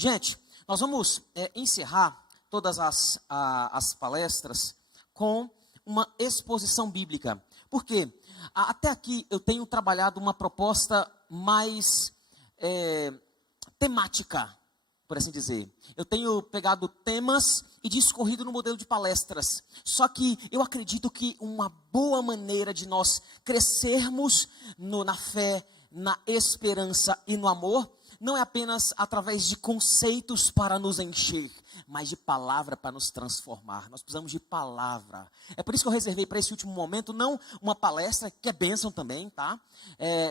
Gente, nós vamos encerrar todas as palestras com uma exposição bíblica. Por quê? Até aqui eu tenho trabalhado uma proposta mais temática, por assim dizer. Eu tenho pegado temas e discorrido no modelo de palestras. Só que eu acredito que uma boa maneira de nós crescermos na fé, na esperança e no amor, não é apenas através de conceitos para nos encher, mas de palavra para nos transformar. Nós precisamos de palavra. É por isso que eu reservei para esse último momento, não uma palestra, que é bênção também, tá?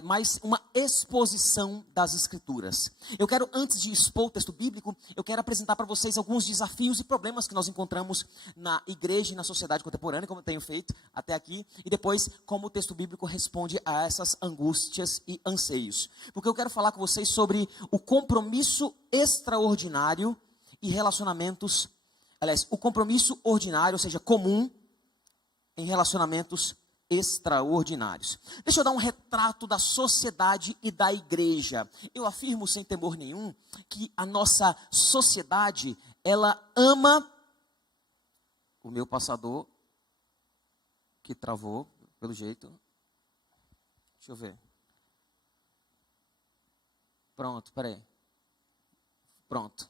Mas uma exposição das Escrituras. Eu quero, antes de expor o texto bíblico, eu quero apresentar para vocês alguns desafios e problemas que nós encontramos na igreja e na sociedade contemporânea, como eu tenho feito até aqui, e depois como o texto bíblico responde a essas angústias e anseios. Porque eu quero falar com vocês sobre o compromisso extraordinário e relacionamentos, aliás, o compromisso ordinário, ou seja, comum, em relacionamentos extraordinários. Deixa eu dar um retrato da sociedade e da igreja. Eu afirmo sem temor nenhum que a nossa sociedade, ela ama o meu passador, que travou, pelo jeito. Deixa eu ver. Pronto, peraí. Pronto.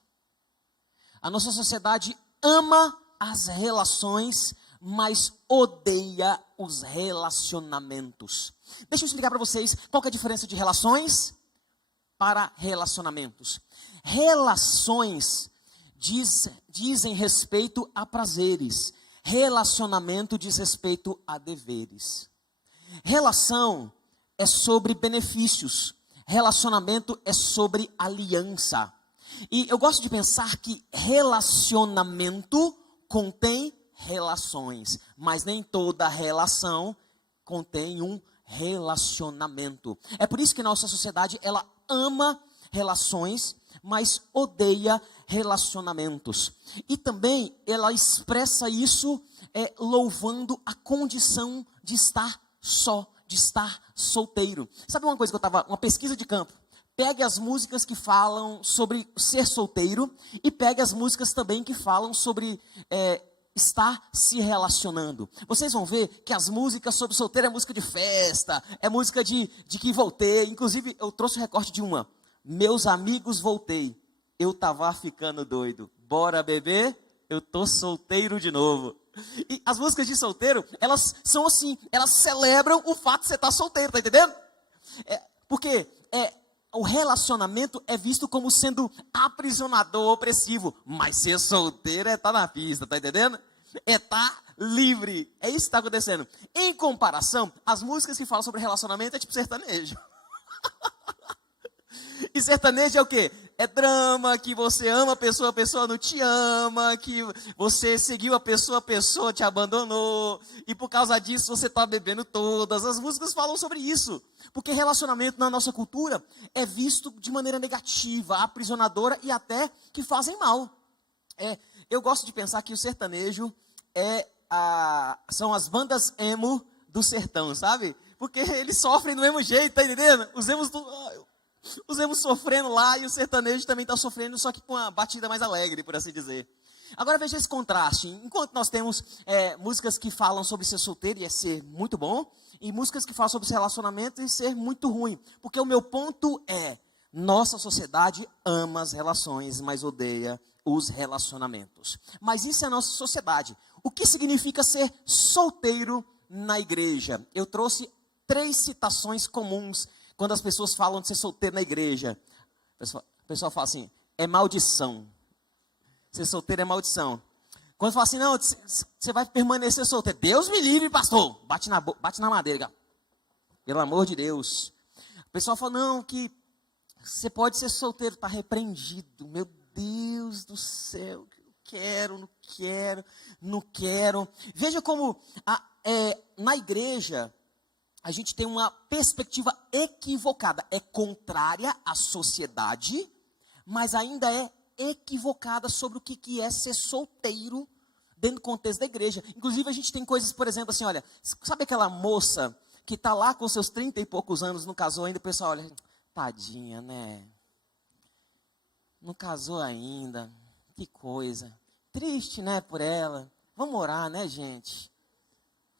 A nossa sociedade ama as relações, mas odeia os relacionamentos. Deixa eu explicar para vocês qual que é a diferença de relações para relacionamentos. Relações dizem respeito a prazeres. Relacionamento diz respeito a deveres. Relação é sobre benefícios. Relacionamento é sobre aliança. E eu gosto de pensar que relacionamento contém relações, mas nem toda relação contém um relacionamento. É por isso que nossa sociedade, ela ama relações, mas odeia relacionamentos. E também ela expressa isso louvando a condição de estar só, de estar solteiro. Sabe uma coisa que uma pesquisa de campo? Pegue as músicas que falam sobre ser solteiro e pegue as músicas também que falam sobre estar se relacionando. Vocês vão ver que as músicas sobre solteiro é música de festa, é música de que voltei. Inclusive, eu trouxe o recorte de uma. Meus amigos, voltei. Eu tava ficando doido. Bora beber? Eu tô solteiro de novo. E as músicas de solteiro, elas são assim, elas celebram o fato de você estar solteiro, tá entendendo? Porque o relacionamento é visto como sendo aprisionador, opressivo, mas ser solteiro é estar na pista, tá entendendo? É estar livre, é isso que está acontecendo. Em comparação, as músicas que falam sobre relacionamento é tipo sertanejo. E sertanejo é o quê? É drama, que você ama a pessoa não te ama, que você seguiu a pessoa te abandonou, e por causa disso você está bebendo todas. As músicas falam sobre isso, porque relacionamento na nossa cultura é visto de maneira negativa, aprisionadora e até que fazem mal. Eu gosto de pensar que o sertanejo são as bandas emo do sertão, sabe? Porque eles sofrem do mesmo jeito, tá entendendo? Os emos sofrendo lá e o sertanejo também está sofrendo, só que com a batida mais alegre, por assim dizer. Agora veja esse contraste. Enquanto nós temos músicas que falam sobre ser solteiro e ser muito bom, e músicas que falam sobre relacionamento e ser muito ruim. Porque o meu ponto nossa sociedade ama as relações, mas odeia os relacionamentos. Mas isso é a nossa sociedade. O que significa ser solteiro na igreja? Eu trouxe 3 citações comuns quando as pessoas falam de ser solteiro na igreja. O pessoal fala assim, é maldição. Ser solteiro é maldição. Quando fala assim, não, você vai permanecer solteiro. Deus me livre, pastor. Bate na madeira. Pelo amor de Deus. O pessoal fala, não, que você pode ser solteiro, está repreendido. Meu Deus do céu, não quero. Veja como na igreja a gente tem uma perspectiva equivocada. É contrária à sociedade, mas ainda é equivocada sobre o que é ser solteiro dentro do contexto da igreja. Inclusive a gente tem coisas, por exemplo, assim, olha, sabe aquela moça que está lá com seus 30 e poucos anos, não casou ainda, o pessoal olha, tadinha, né? não casou ainda, que coisa. Triste, né, por ela. Vamos orar, né, gente?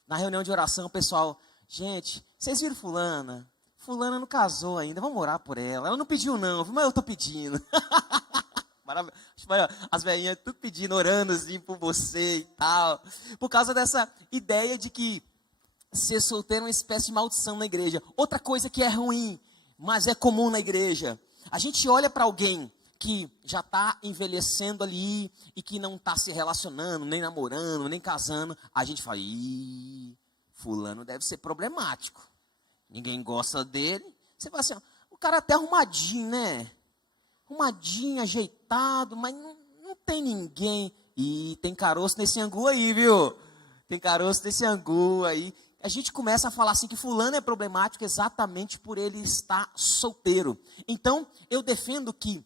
Na reunião de oração, o pessoal, gente, vocês viram fulana? Fulana não casou ainda, vamos orar por ela. Ela não pediu não, mas eu estou pedindo. As velhinhas tudo pedindo, orando assim por você e tal. Por causa dessa ideia de que ser solteiro é uma espécie de maldição na igreja. Outra coisa que é ruim, mas é comum na igreja. A gente olha para alguém que já está envelhecendo ali e que não está se relacionando, nem namorando, nem casando. A gente fala, fulano deve ser problemático. Ninguém gosta dele. Você fala assim, o cara é até arrumadinho, né? Arrumadinho, ajeitado, mas não tem ninguém. E tem caroço nesse angu aí, viu? Tem caroço nesse angu aí. A gente começa a falar assim que fulano é problemático exatamente por ele estar solteiro. Então, eu defendo que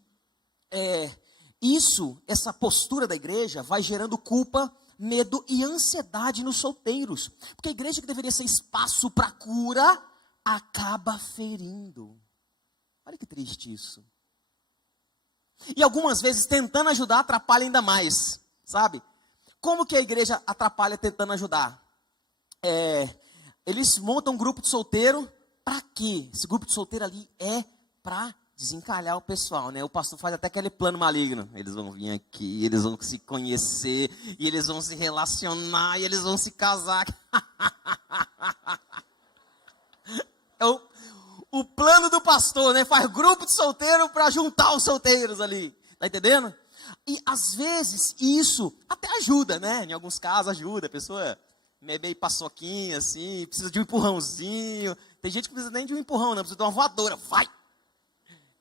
essa postura da igreja vai gerando culpa, medo e ansiedade nos solteiros. Porque a igreja que deveria ser espaço para cura, acaba ferindo. Olha que triste isso. E algumas vezes tentando ajudar atrapalha ainda mais, sabe? Como que a igreja atrapalha tentando ajudar? Eles montam um grupo de solteiro, para quê? Esse grupo de solteiro ali é para desencalhar o pessoal, né? O pastor faz até aquele plano maligno. Eles vão vir aqui, eles vão se conhecer, e eles vão se relacionar, e eles vão se casar. O plano do pastor, né? Faz grupo de solteiro para juntar os solteiros ali. Tá entendendo? E às vezes isso até ajuda, né? Em alguns casos ajuda. A pessoa meio paçoquinha, assim, precisa de um empurrãozinho. Tem gente que não precisa nem de um empurrão, não. Precisa de uma voadora. Vai!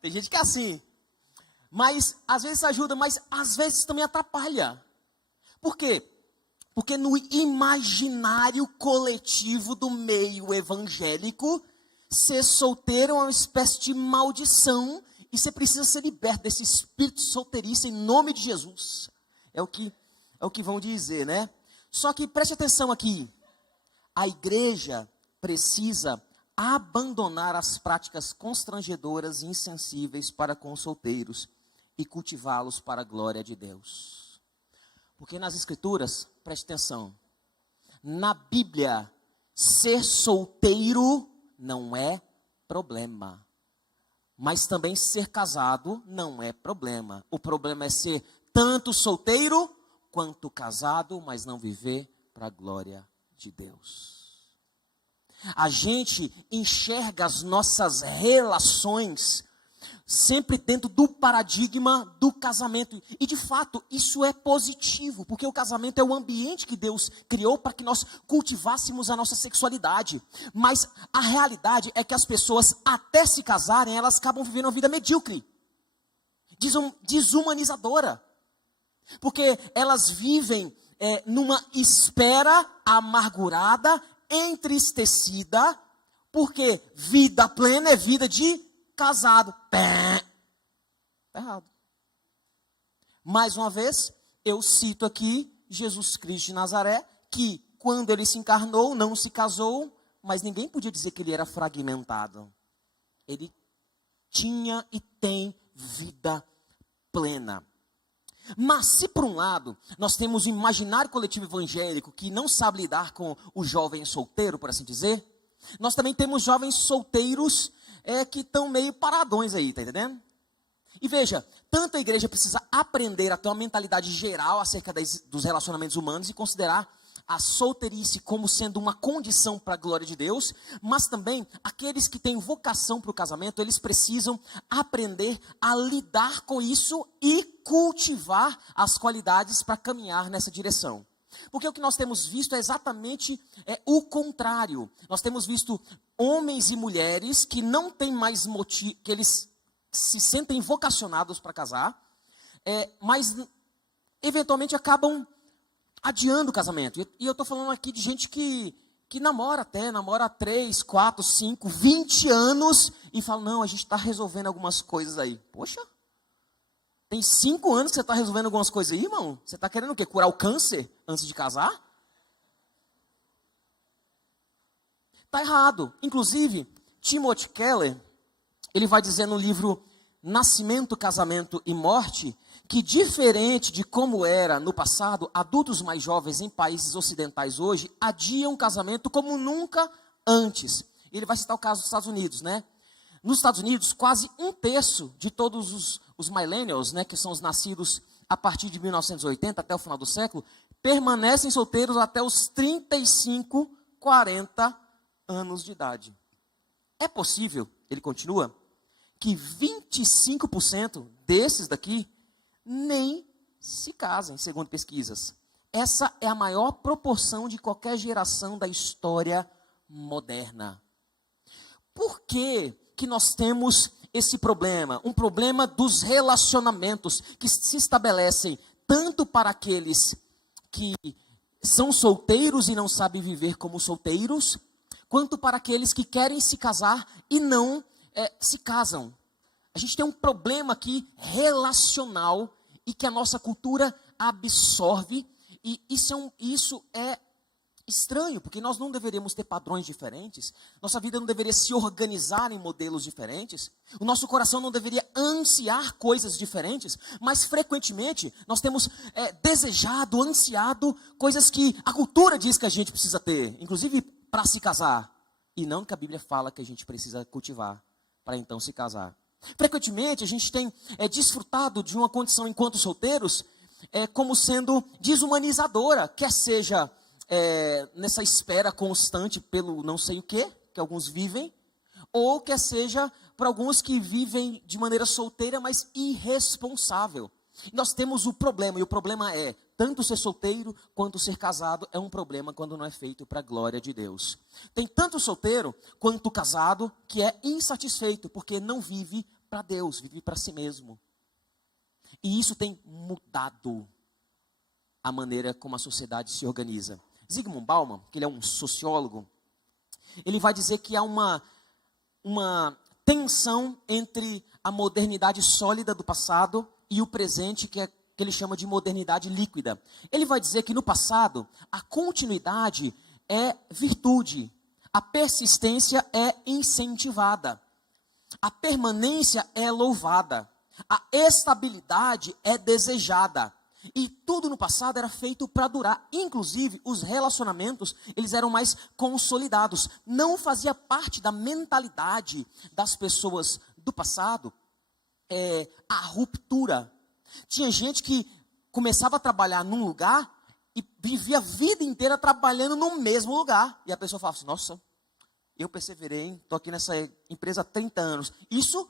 Tem gente que é assim. Mas às vezes ajuda, mas às vezes também atrapalha. Por quê? Porque no imaginário coletivo do meio evangélico, ser solteiro é uma espécie de maldição e você precisa ser liberto desse espírito solteirice em nome de Jesus. É o que vão dizer, né? Só que preste atenção aqui. A igreja precisa abandonar as práticas constrangedoras e insensíveis para com os solteiros e cultivá-los para a glória de Deus. Porque nas escrituras, preste atenção, na Bíblia, ser solteiro não é problema. Mas também ser casado não é problema. O problema é ser tanto solteiro quanto casado, mas não viver para a glória de Deus. A gente enxerga as nossas relações sempre dentro do paradigma do casamento. E de fato, isso é positivo, porque o casamento é o ambiente que Deus criou para que nós cultivássemos a nossa sexualidade. Mas a realidade é que as pessoas, até se casarem, elas acabam vivendo uma vida medíocre, desumanizadora. Porque elas vivem numa espera amargurada, entristecida, porque vida plena é vida de casado. Tá errado. Mais uma vez, eu cito aqui Jesus Cristo de Nazaré, que quando ele se encarnou, não se casou, mas ninguém podia dizer que ele era fragmentado. Ele tinha e tem vida plena. Mas se por um lado, nós temos o imaginário coletivo evangélico que não sabe lidar com o jovem solteiro, por assim dizer, nós também temos jovens solteiros que estão meio paradões aí, tá entendendo? E veja, tanto a igreja precisa aprender a ter uma mentalidade geral acerca dos relacionamentos humanos e considerar a solteirice como sendo uma condição para a glória de Deus, mas também aqueles que têm vocação para o casamento, eles precisam aprender a lidar com isso e cultivar as qualidades para caminhar nessa direção. Porque o que nós temos visto é exatamente o contrário. Nós temos visto homens e mulheres que não têm mais motivo, que eles se sentem vocacionados para casar, mas eventualmente acabam adiando o casamento. E eu estou falando aqui de gente que namora 3, 4, 5, 20 anos e fala, não, a gente está resolvendo algumas coisas aí. Poxa, tem 5 anos que você está resolvendo algumas coisas aí, irmão? Você está querendo o quê? Curar o câncer antes de casar? Está errado. Inclusive, Timothy Keller, ele vai dizer no livro nascimento, casamento e morte, que diferente de como era no passado, adultos mais jovens em países ocidentais hoje adiam o casamento como nunca antes. Ele vai citar o caso dos Estados Unidos, né? Nos Estados Unidos, quase 1/3 de todos os millennials, né, que são os nascidos a partir de 1980 até o final do século, permanecem solteiros até os 35, 40 anos de idade. É possível, ele continua, que 25% desses daqui nem se casem, segundo pesquisas. Essa é a maior proporção de qualquer geração da história moderna. Por que nós temos esse problema? Um problema dos relacionamentos que se estabelecem tanto para aqueles que são solteiros e não sabem viver como solteiros, quanto para aqueles que querem se casar e não se casam. A gente tem um problema aqui relacional e que a nossa cultura absorve, e isso é estranho, porque nós não deveríamos ter padrões diferentes, nossa vida não deveria se organizar em modelos diferentes, o nosso coração não deveria ansiar coisas diferentes, mas frequentemente nós temos desejado, ansiado coisas que a cultura diz que a gente precisa ter, inclusive para se casar, e não que a Bíblia fala que a gente precisa cultivar para então se casar. Frequentemente a gente tem desfrutado de uma condição enquanto solteiros como sendo desumanizadora, quer seja nessa espera constante pelo não sei o que alguns vivem, ou quer seja para alguns que vivem de maneira solteira, mas irresponsável. Nós temos o problema, e o problema é, tanto ser solteiro quanto ser casado é um problema quando não é feito para a glória de Deus. Tem tanto solteiro quanto casado que é insatisfeito, porque não vive para Deus, vive para si mesmo. E isso tem mudado a maneira como a sociedade se organiza. Zygmunt Bauman, que ele é um sociólogo, ele vai dizer que há uma tensão entre a modernidade sólida do passado e o presente, que ele chama de modernidade líquida. Ele vai dizer que no passado, a continuidade é virtude, a persistência é incentivada, a permanência é louvada, a estabilidade é desejada. E tudo no passado era feito para durar, inclusive os relacionamentos, eles eram mais consolidados. Não fazia parte da mentalidade das pessoas do passado a ruptura. Tinha gente que começava a trabalhar num lugar e vivia a vida inteira trabalhando no mesmo lugar. E a pessoa falava assim, nossa, eu perseverei, estou aqui nessa empresa há 30 anos. Isso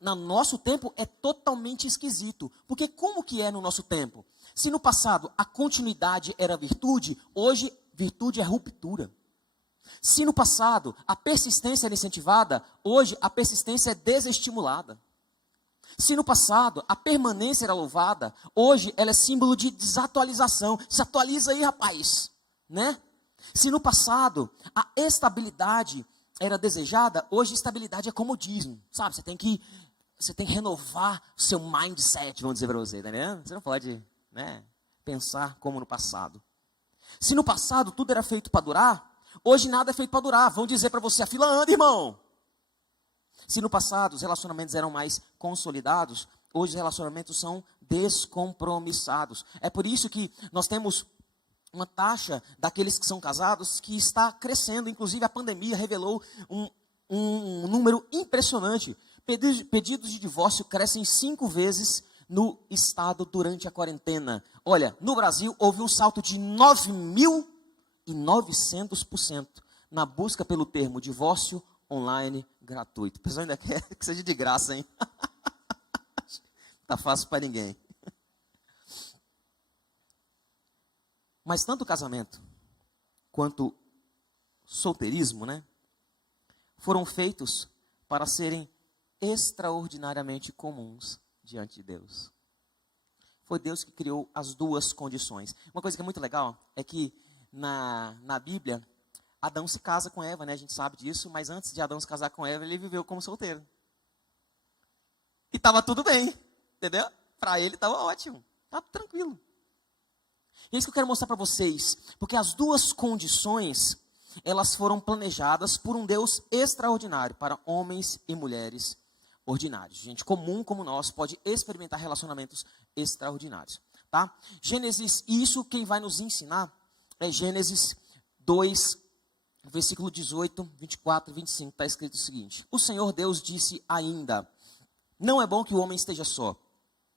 no nosso tempo é totalmente esquisito, porque como que é no nosso tempo? Se no passado a continuidade era virtude, hoje virtude é ruptura. Se no passado a persistência era incentivada, hoje a persistência é desestimulada. Se no passado a permanência era louvada, hoje ela é símbolo de desatualização. Se atualiza aí, rapaz, né? Se no passado a estabilidade era desejada, hoje estabilidade é comodismo, sabe? Você tem que renovar seu mindset, vamos dizer para você, tá vendo? Você não pode, pensar como no passado. Se no passado tudo era feito para durar, hoje nada é feito para durar. Vão dizer para você, a fila anda, irmão. Se no passado os relacionamentos eram mais consolidados, hoje os relacionamentos são descompromissados. É por isso que nós temos uma taxa daqueles que são casados que está crescendo. Inclusive a pandemia revelou um número impressionante. Pedidos de divórcio crescem 5 vezes no estado durante a quarentena. Olha, no Brasil houve um salto de 9.900% na busca pelo termo divórcio online gratuito. O pessoal ainda quer que seja de graça, hein? Tá fácil para ninguém. Mas tanto o casamento quanto solteirismo, foram feitos para serem extraordinariamente comuns diante de Deus. Foi Deus que criou as duas condições. Uma coisa que é muito legal é que na Bíblia, Adão se casa com Eva, a gente sabe disso, mas antes de Adão se casar com Eva, ele viveu como solteiro. E estava tudo bem, entendeu? Para ele estava ótimo, estava tranquilo. E é isso que eu quero mostrar para vocês, porque as duas condições, elas foram planejadas por um Deus extraordinário para homens e mulheres ordinários. Gente comum como nós pode experimentar relacionamentos extraordinários, tá? Gênesis, isso quem vai nos ensinar é Gênesis 2, versículo 18, 24 e 25, está escrito o seguinte: o Senhor Deus disse ainda: não é bom que o homem esteja só.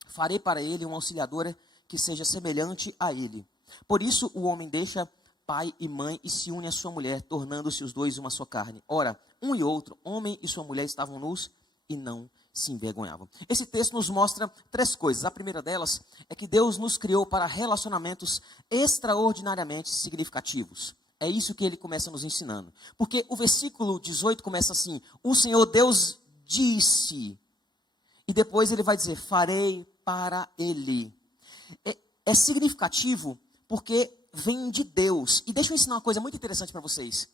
Farei para ele uma auxiliadora que seja semelhante a ele. Por isso o homem deixa pai e mãe e se une à sua mulher, tornando-se os dois uma só carne. Ora, um e outro, homem e sua mulher, estavam nus e não se envergonhavam. Esse texto nos mostra três coisas. A primeira delas é que Deus nos criou para relacionamentos extraordinariamente significativos. É isso que ele começa nos ensinando. Porque o versículo 18 começa assim: o Senhor Deus disse. E depois ele vai dizer: farei para ele. É significativo porque vem de Deus. E deixa eu ensinar uma coisa muito interessante para vocês.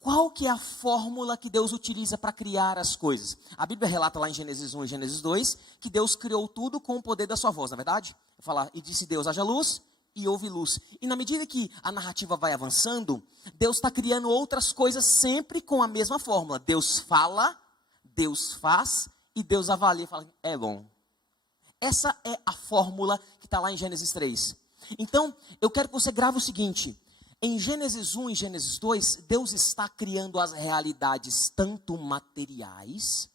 Qual que é a fórmula que Deus utiliza para criar as coisas? A Bíblia relata lá em Gênesis 1 e Gênesis 2 que Deus criou tudo com o poder da sua voz, não é verdade? Falar, e disse Deus: haja luz, e houve luz. E na medida que a narrativa vai avançando, Deus está criando outras coisas sempre com a mesma fórmula. Deus fala, Deus faz e Deus avalia e fala: é bom. Essa é a fórmula que está lá em Gênesis 3. Então, eu quero que você grave o seguinte: em Gênesis 1 e Gênesis 2, Deus está criando as realidades tanto materiais,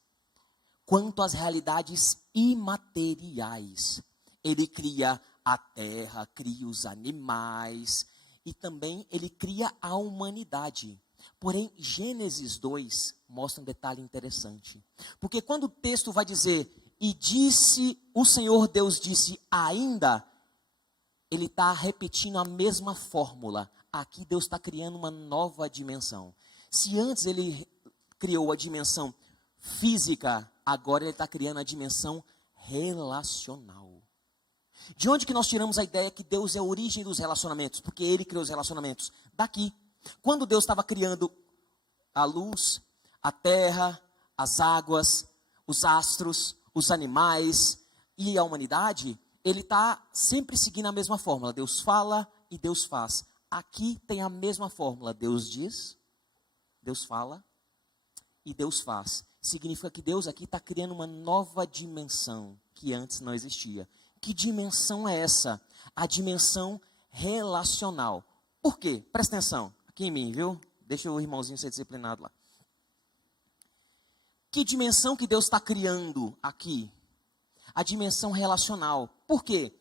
quanto as realidades imateriais. Ele cria a terra, cria os animais, e também ele cria a humanidade. Porém, Gênesis 2 mostra um detalhe interessante. Porque quando o texto vai dizer, e disse, o Senhor Deus disse ainda, ele está repetindo a mesma fórmula. Aqui Deus está criando uma nova dimensão. Se antes ele criou a dimensão física, agora ele está criando a dimensão relacional. De onde que nós tiramos a ideia que Deus é a origem dos relacionamentos? Porque ele criou os relacionamentos. Daqui. Quando Deus estava criando a luz, a terra, as águas, os astros, os animais e a humanidade, ele está sempre seguindo a mesma fórmula. Deus fala e Deus faz. Aqui tem a mesma fórmula. Deus diz, Deus fala e Deus faz. Significa que Deus aqui está criando uma nova dimensão que antes não existia. Que dimensão é essa? A dimensão relacional. Por quê? Presta atenção. Aqui em mim, viu? Deixa o irmãozinho ser disciplinado lá. Que dimensão que Deus está criando aqui? A dimensão relacional. Por quê?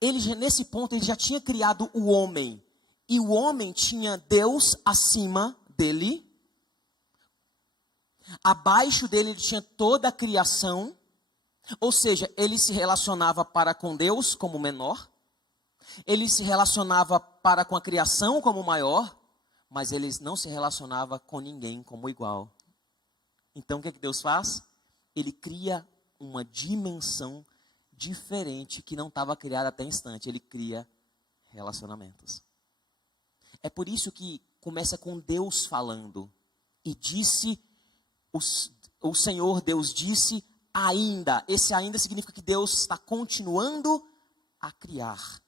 Ele, nesse ponto, ele já tinha criado o homem. E o homem tinha Deus acima dele. Abaixo dele ele tinha toda a criação. Ou seja, ele se relacionava para com Deus como menor. Ele se relacionava para com a criação como maior. Mas ele não se relacionava com ninguém como igual. Então o que é que Deus faz? Ele cria uma dimensão diferente que não estava criada até o instante. Ele cria relacionamentos. É por isso que começa com Deus falando. E disse, o Senhor Deus disse ainda. Esse ainda significa que Deus está continuando a criar.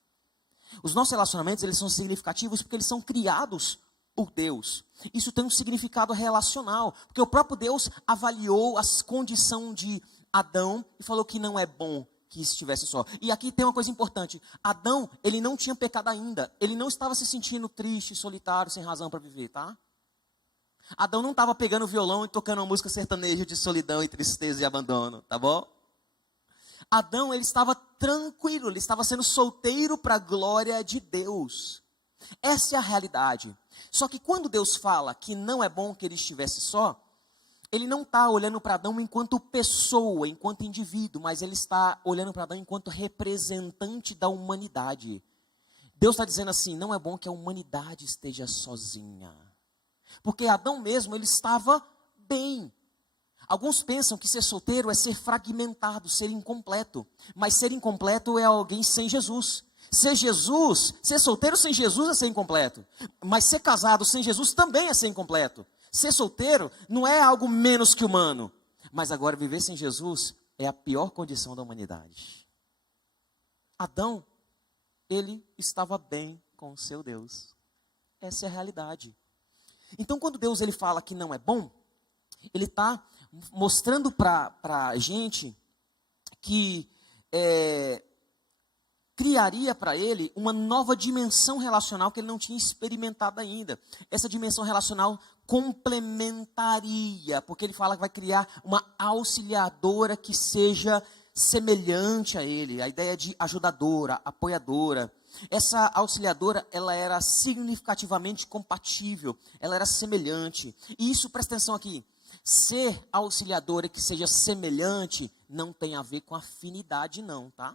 Os nossos relacionamentos, eles são significativos porque eles são criados por Deus. Isso tem um significado relacional, porque o próprio Deus avaliou a condição de Adão e falou que não é bom que estivesse só. E aqui tem uma coisa importante: Adão, ele não tinha pecado ainda, ele não estava se sentindo triste, solitário, sem razão para viver, tá? Adão não estava pegando o violão e tocando uma música sertaneja de solidão e tristeza e abandono, tá bom? Adão, ele estava tranquilo, ele estava sendo solteiro para a glória de Deus. Essa é a realidade. Só que quando Deus fala que não é bom que ele estivesse só, ele não está olhando para Adão enquanto pessoa, enquanto indivíduo, mas ele está olhando para Adão enquanto representante da humanidade. Deus está dizendo assim: não é bom que a humanidade esteja sozinha. Porque Adão mesmo, ele estava bem. Alguns pensam que ser solteiro é ser fragmentado, ser incompleto. Mas ser incompleto é alguém sem Jesus. Ser solteiro sem Jesus é ser incompleto. Mas ser casado sem Jesus também é ser incompleto. Ser solteiro não é algo menos que humano. Mas agora viver sem Jesus é a pior condição da humanidade. Adão, ele estava bem com o seu Deus. Essa é a realidade. Então quando Deus ele fala que não é bom, ele está mostrando para a gente que criaria para ele uma nova dimensão relacional que ele não tinha experimentado ainda. Essa dimensão relacional complementaria, porque ele fala que vai criar uma auxiliadora que seja semelhante a ele, a ideia de ajudadora, apoiadora. Essa auxiliadora, ela era significativamente compatível, ela era semelhante. E isso, presta atenção aqui, ser auxiliadora que seja semelhante não tem a ver com afinidade não, tá?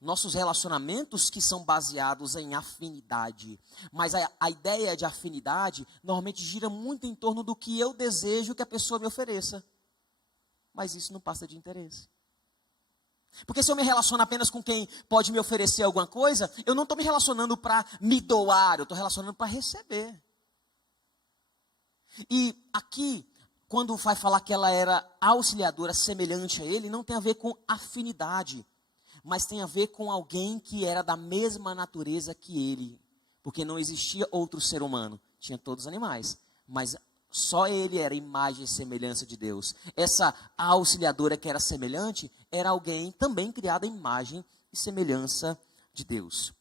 Nossos relacionamentos que são baseados em afinidade, mas a ideia de afinidade normalmente gira muito em torno do que eu desejo que a pessoa me ofereça. Mas isso não passa de interesse. Porque se eu me relaciono apenas com quem pode me oferecer alguma coisa, eu não estou me relacionando para me doar, eu estou relacionando para receber. E aqui, quando vai falar que ela era auxiliadora semelhante a ele, não tem a ver com afinidade, mas tem a ver com alguém que era da mesma natureza que ele. Porque não existia outro ser humano, tinha todos os animais, mas só ele era imagem e semelhança de Deus. Essa auxiliadora que era semelhante, era alguém também criada em imagem e semelhança de Deus.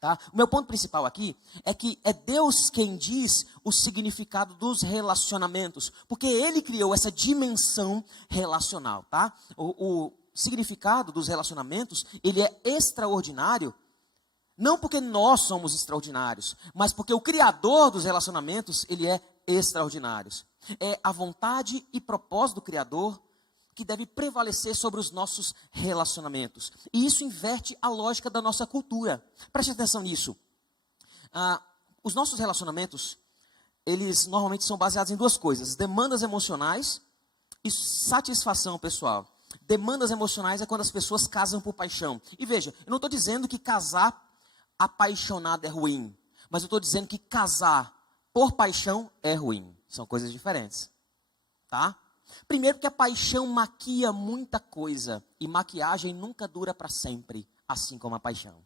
Tá? O meu ponto principal aqui é que é Deus quem diz o significado dos relacionamentos, porque Ele criou essa dimensão relacional. Tá? O significado dos relacionamentos, ele é extraordinário, não porque nós somos extraordinários, mas porque o Criador dos relacionamentos, ele é extraordinário. É a vontade e propósito do Criador que deve prevalecer sobre os nossos relacionamentos. E isso inverte a lógica da nossa cultura. Preste atenção nisso. Os nossos relacionamentos, eles normalmente são baseados em duas coisas: demandas emocionais e satisfação pessoal. Demandas emocionais é quando as pessoas casam por paixão. E veja, eu não estou dizendo que casar apaixonado é ruim, mas eu estou dizendo que casar por paixão é ruim. São coisas diferentes. Tá? Primeiro porque a paixão maquia muita coisa. E maquiagem nunca dura para sempre, assim como a paixão.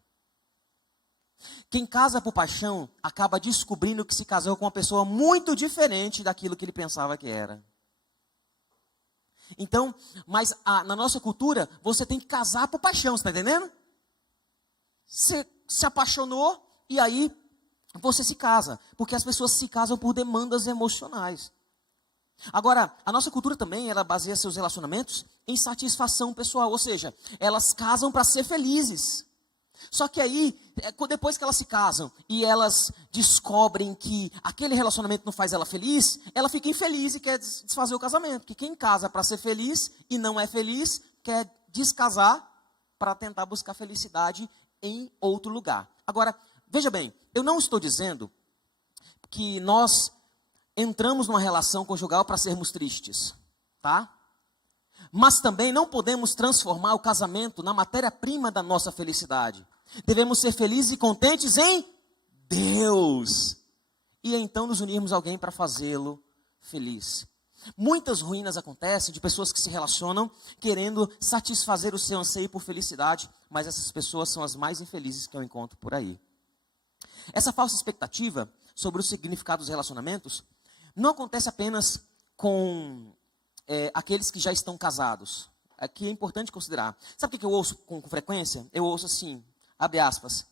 Quem casa por paixão acaba descobrindo que se casou com uma pessoa muito diferente daquilo que ele pensava que era. Então, mas na nossa cultura, você tem que casar por paixão, você está entendendo? Você se apaixonou e aí você se casa. Porque as pessoas se casam por demandas emocionais. Agora, a nossa cultura também, ela baseia seus relacionamentos em satisfação pessoal. Ou seja, elas casam para ser felizes. Só que aí, depois que elas se casam e elas descobrem que aquele relacionamento não faz ela feliz, ela fica infeliz e quer desfazer o casamento. Porque quem casa para ser feliz e não é feliz, quer descasar para tentar buscar felicidade em outro lugar. Agora, veja bem, eu não estou dizendo que nós entramos numa relação conjugal para sermos tristes, tá? Mas também não podemos transformar o casamento na matéria-prima da nossa felicidade. Devemos ser felizes e contentes em Deus. E então nos unirmos a alguém para fazê-lo feliz. Muitas ruínas acontecem de pessoas que se relacionam querendo satisfazer o seu anseio por felicidade, mas essas pessoas são as mais infelizes que eu encontro por aí. Essa falsa expectativa sobre o significado dos relacionamentos não acontece apenas com aqueles que já estão casados. Aqui é importante considerar. Sabe o que eu ouço com frequência? Eu ouço assim, abre aspas.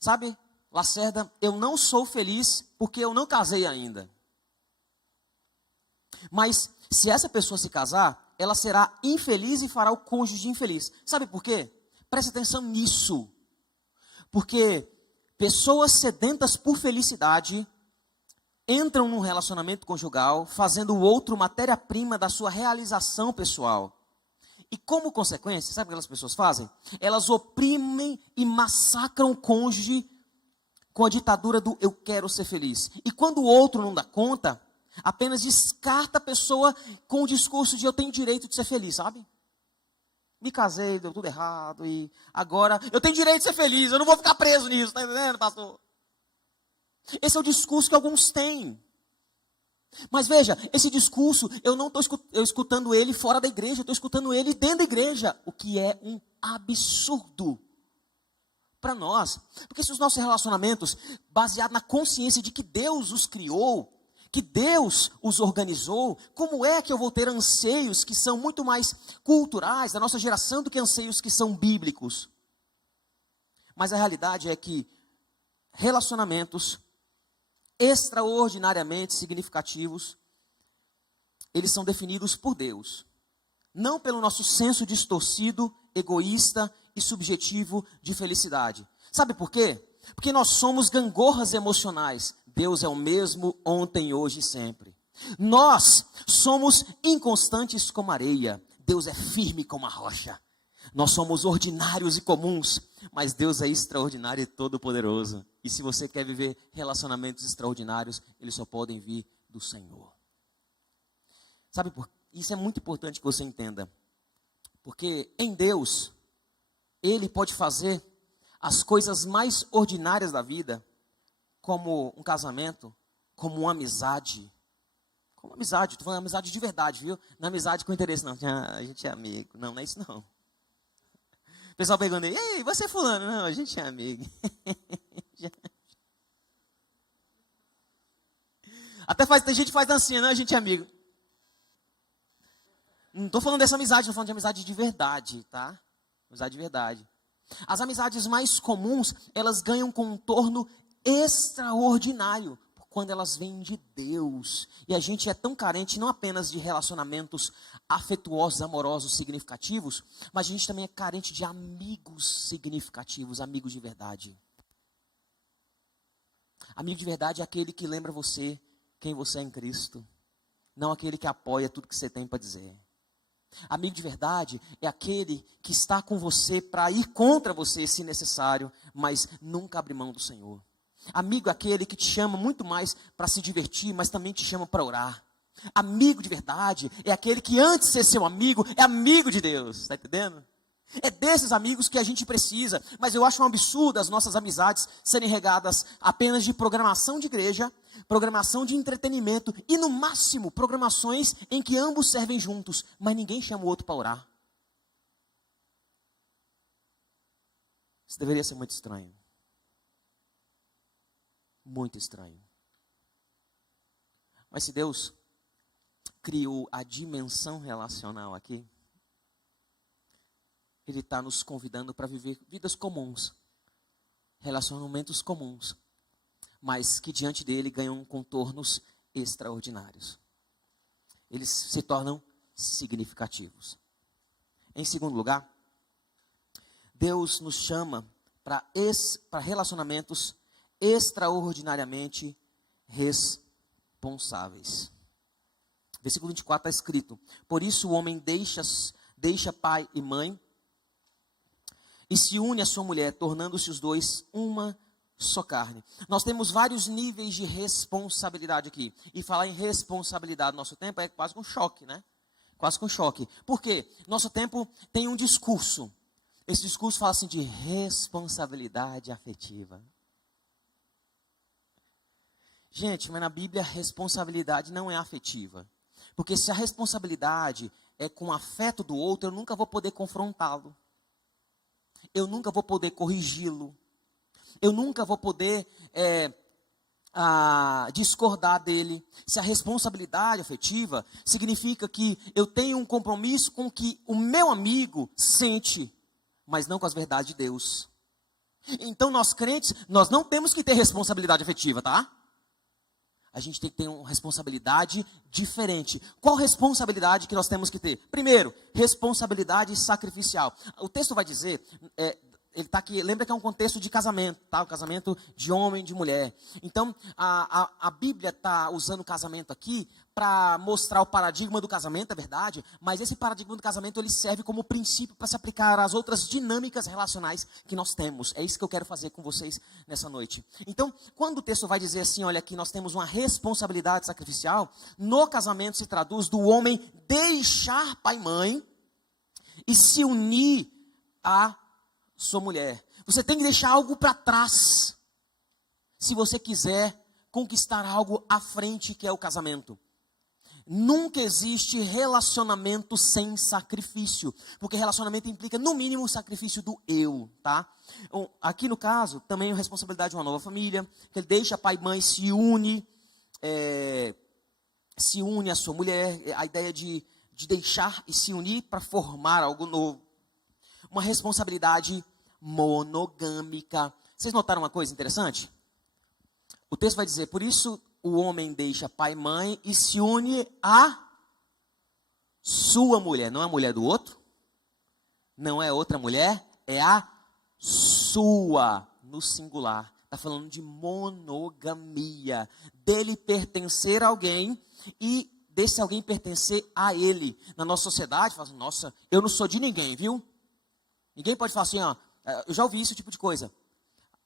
Sabe, Lacerda, eu não sou feliz porque eu não casei ainda. Mas se essa pessoa se casar, ela será infeliz e fará o cônjuge infeliz. Sabe por quê? Preste atenção nisso. Porque pessoas sedentas por felicidade entram num relacionamento conjugal, fazendo o outro matéria-prima da sua realização pessoal. E como consequência, sabe o que aquelas pessoas fazem? Elas oprimem e massacram o cônjuge com a ditadura do eu quero ser feliz. E quando o outro não dá conta, apenas descarta a pessoa com o discurso de eu tenho direito de ser feliz, sabe? Me casei, deu tudo errado e agora eu tenho direito de ser feliz, eu não vou ficar preso nisso, tá entendendo, pastor? Esse é o discurso que alguns têm. Mas veja, esse discurso, eu não estou escutando ele fora da igreja, eu estou escutando ele dentro da igreja, o que é um absurdo para nós. Porque se os nossos relacionamentos, baseados na consciência de que Deus os criou, que Deus os organizou, como é que eu vou ter anseios que são muito mais culturais da nossa geração do que anseios que são bíblicos? Mas a realidade é que relacionamentos extraordinariamente significativos, eles são definidos por Deus, não pelo nosso senso distorcido, egoísta e subjetivo de felicidade. Sabe por quê? Porque nós somos gangorras emocionais. Deus é o mesmo ontem, hoje e sempre. Nós somos inconstantes como areia. Deus é firme como a rocha. Nós somos ordinários e comuns, mas Deus é extraordinário e todo-poderoso. E se você quer viver relacionamentos extraordinários, eles só podem vir do Senhor. Sabe por quê? Isso é muito importante que você entenda. Porque em Deus, Ele pode fazer as coisas mais ordinárias da vida, como um casamento, como uma amizade. Como amizade, estou falando amizade de verdade, viu? Não é amizade com interesse, não. A gente é amigo. Não, não é isso não. O pessoal pergunta, ei, você é fulano? Não, a gente é amigo. Até tem gente que faz dancinha, não, a gente é amigo. Não estou falando dessa amizade, estou falando de amizade de verdade, tá? Amizade de verdade. As amizades mais comuns, elas ganham um contorno extraordinário quando elas vêm de Deus. E a gente é tão carente não apenas de relacionamentos afetuosos, amorosos, significativos, mas a gente também é carente de amigos significativos, amigos de verdade. Amigo de verdade é aquele que lembra você quem você é em Cristo, não aquele que apoia tudo que você tem para dizer. Amigo de verdade é aquele que está com você para ir contra você se necessário, mas nunca abre mão do Senhor. Amigo é aquele que te chama muito mais para se divertir, mas também te chama para orar. Amigo de verdade é aquele que antes de ser seu amigo, é amigo de Deus, está entendendo? É desses amigos que a gente precisa, mas eu acho um absurdo as nossas amizades serem regadas apenas de programação de igreja, programação de entretenimento e no máximo programações em que ambos servem juntos, mas ninguém chama o outro para orar. Isso deveria ser muito estranho. Muito estranho. Mas se Deus criou a dimensão relacional aqui, Ele está nos convidando para viver vidas comuns, relacionamentos comuns, mas que diante dele ganham contornos extraordinários. Eles se tornam significativos. Em segundo lugar, Deus nos chama para relacionamentos extraordinariamente responsáveis. Versículo 24 está escrito: por isso o homem deixa pai e mãe e se une à sua mulher, tornando-se os dois uma só carne. Nós temos vários níveis de responsabilidade aqui. E falar em responsabilidade no nosso tempo é quase um choque, né? Quase com choque. Por quê? Nosso tempo tem um discurso. Esse discurso fala assim de responsabilidade afetiva. Gente, mas na Bíblia a responsabilidade não é afetiva. Porque se a responsabilidade é com o afeto do outro, eu nunca vou poder confrontá-lo. Eu nunca vou poder corrigi-lo. Eu nunca vou poder discordar dele. Se a responsabilidade afetiva significa que eu tenho um compromisso com o que o meu amigo sente, mas não com as verdades de Deus. Então nós crentes, nós não temos que ter responsabilidade afetiva, tá? A gente tem que ter uma responsabilidade diferente. Qual responsabilidade que nós temos que ter? Primeiro, responsabilidade sacrificial. O texto vai dizer, ele está aqui, lembra que é um contexto de casamento, tá? O casamento de homem e de mulher. Então, a Bíblia está usando o casamento aqui para mostrar o paradigma do casamento, é verdade, mas esse paradigma do casamento ele serve como princípio para se aplicar às outras dinâmicas relacionais que nós temos. É isso que eu quero fazer com vocês nessa noite. Então, quando o texto vai dizer assim, olha, aqui nós temos uma responsabilidade sacrificial, no casamento se traduz do homem deixar pai e mãe e se unir a sua mulher. Você tem que deixar algo para trás, se você quiser conquistar algo à frente, que é o casamento. Nunca existe relacionamento sem sacrifício, porque relacionamento implica no mínimo o sacrifício do eu, tá? Aqui no caso, também a responsabilidade de uma nova família, que ele deixa pai e mãe, se une se une à sua mulher, a ideia de deixar e se unir para formar algo novo. Uma responsabilidade monogâmica. Vocês notaram uma coisa interessante? O texto vai dizer, por isso o homem deixa pai e mãe e se une a sua mulher. Não é a mulher do outro, não é outra mulher, é a sua, no singular. Está falando de monogamia, dele pertencer a alguém e desse alguém pertencer a ele. Na nossa sociedade, fala assim, nossa, eu não sou de ninguém, viu? Ninguém pode falar assim, ó, eu já ouvi esse tipo de coisa.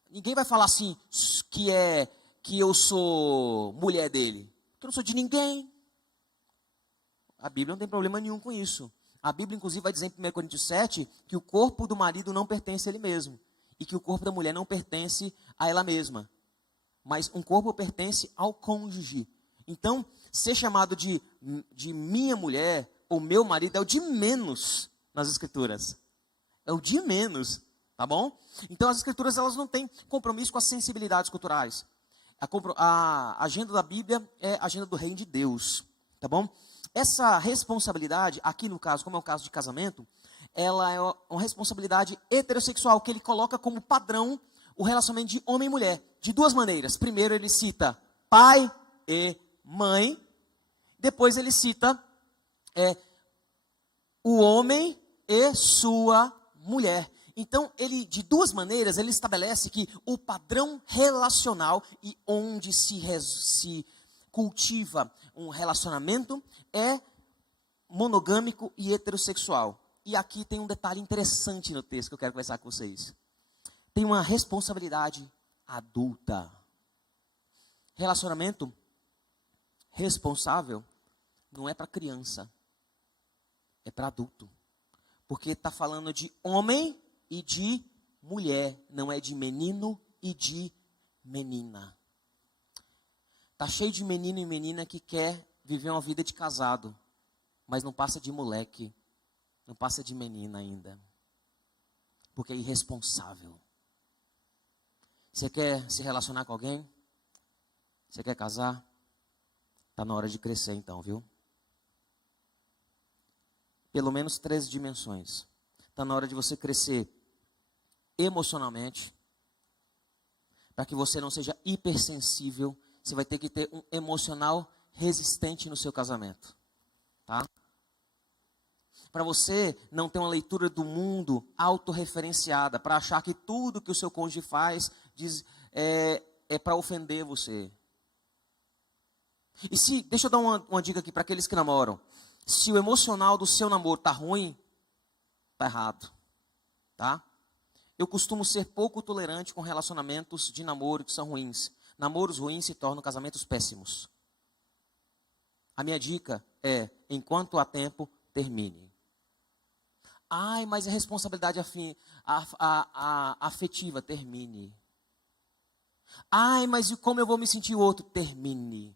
Ninguém vai falar assim, que eu sou mulher dele. Que eu não sou de ninguém. A Bíblia não tem problema nenhum com isso. A Bíblia, inclusive, vai dizer em 1 Coríntios 7, que o corpo do marido não pertence a ele mesmo. E que o corpo da mulher não pertence a ela mesma. Mas um corpo pertence ao cônjuge. Então, ser chamado de minha mulher ou meu marido é o de menos nas Escrituras. É o de menos, tá bom? Então, as Escrituras, elas não têm compromisso com as sensibilidades culturais. A agenda da Bíblia é a agenda do reino de Deus, tá bom? Essa responsabilidade, aqui no caso, como é o caso de casamento, ela é uma responsabilidade heterossexual, que ele coloca como padrão o relacionamento de homem e mulher, de duas maneiras. Primeiro ele cita pai e mãe, depois ele cita o homem e sua mulher. Então, ele, de duas maneiras, ele estabelece que o padrão relacional e onde se cultiva um relacionamento é monogâmico e heterossexual. E aqui tem um detalhe interessante no texto que eu quero conversar com vocês. Tem uma responsabilidade adulta. Relacionamento responsável não é para criança, é para adulto. Porque está falando de homem e de mulher, não é de menino e de menina. Está cheio de menino e menina que quer viver uma vida de casado, mas não passa de moleque, não passa de menina ainda, porque é irresponsável. Você quer se relacionar com alguém? Você quer casar? Está na hora de crescer então, viu? Pelo menos 3 dimensões. Está na hora de você crescer emocionalmente, para que você não seja hipersensível. Você vai ter que ter um emocional resistente no seu casamento, tá? Para você não ter uma leitura do mundo autorreferenciada, para achar que tudo que o seu cônjuge faz é para ofender você. E deixa eu dar uma dica aqui para aqueles que namoram. Se o emocional do seu namoro está ruim, está errado, tá? Eu costumo ser pouco tolerante com relacionamentos de namoro que são ruins. Namoros ruins se tornam casamentos péssimos. A minha dica é, enquanto há tempo, termine. Ai, mas é responsabilidade afetiva, termine. Ai, mas e como eu vou me sentir o outro? Termine.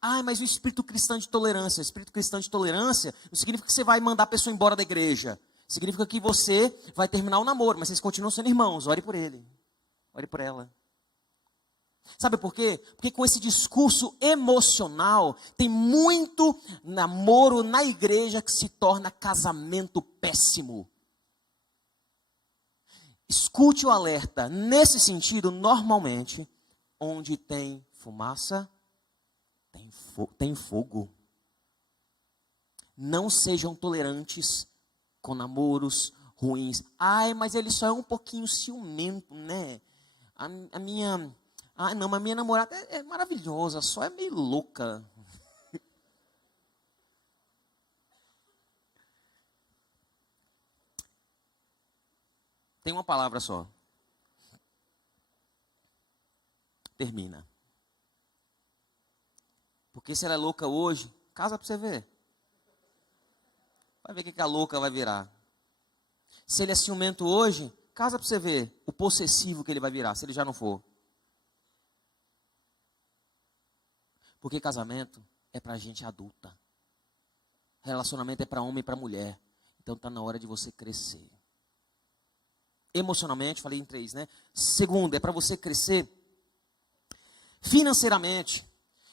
Ai, mas o espírito cristão de tolerância. O espírito cristão de tolerância não significa que você vai mandar a pessoa embora da igreja. Significa que você vai terminar o namoro, mas vocês continuam sendo irmãos. Ore por ele. Ore por ela. Sabe por quê? Porque com esse discurso emocional, tem muito namoro na igreja que se torna casamento péssimo. Escute o alerta. Nesse sentido, normalmente, onde tem fumaça, tem fogo. Não sejam tolerantes com namoros ruins. Ai, mas ele só é um pouquinho ciumento, né? A minha namorada é maravilhosa, só é meio louca. Tem uma palavra só. Termina. Porque se ela é louca hoje, casa para você ver. Vai ver o que a louca vai virar. Se ele é ciumento hoje, casa para você ver o possessivo que ele vai virar, se ele já não for. Porque casamento é para gente adulta. Relacionamento é para homem e para mulher. Então está na hora de você crescer. Emocionalmente, falei em 3, né? Segundo, é para você crescer financeiramente.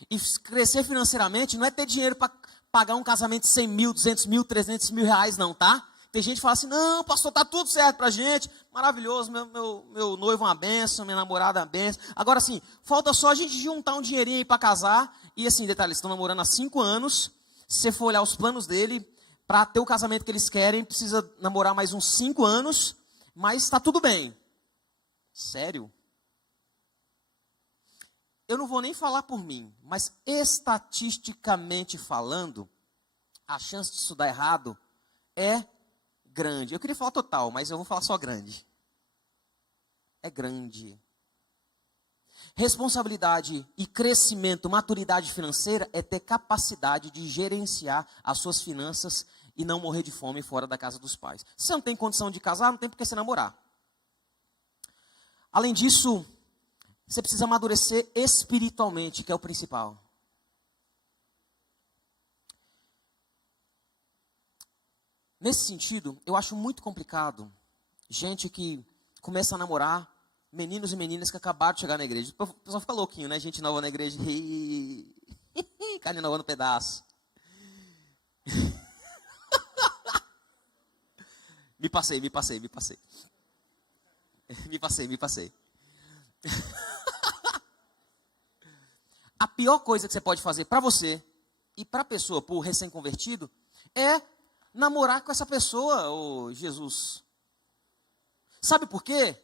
E crescer financeiramente não é ter dinheiro para pagar um casamento de 100 mil, 200 mil, 300 mil reais, não, tá? Tem gente que fala assim, não, pastor, tá tudo certo pra gente, maravilhoso, meu noivo é uma benção, minha namorada é uma benção. Agora, assim, falta só a gente juntar um dinheirinho aí para casar, e assim, detalhe, eles estão namorando há 5 anos, se você for olhar os planos dele, para ter o casamento que eles querem, precisa namorar mais uns 5 anos, mas está tudo bem. Sério? Eu não vou nem falar por mim, mas estatisticamente falando, a chance disso dar errado é grande. Eu queria falar total, mas eu vou falar só grande. É grande. Responsabilidade e crescimento, maturidade financeira é ter capacidade de gerenciar as suas finanças e não morrer de fome fora da casa dos pais. Se você não tem condição de casar, não tem por que você namorar. Além disso, você precisa amadurecer espiritualmente, que é o principal. Nesse sentido, eu acho muito complicado gente que começa a namorar, meninos e meninas que acabaram de chegar na igreja. O pessoal fica louquinho, né? Gente nova na igreja, carne nova no pedaço. Me passei. A pior coisa que você pode fazer para você e para a pessoa, para o recém-convertido, é namorar com essa pessoa, ô Jesus. Sabe por quê?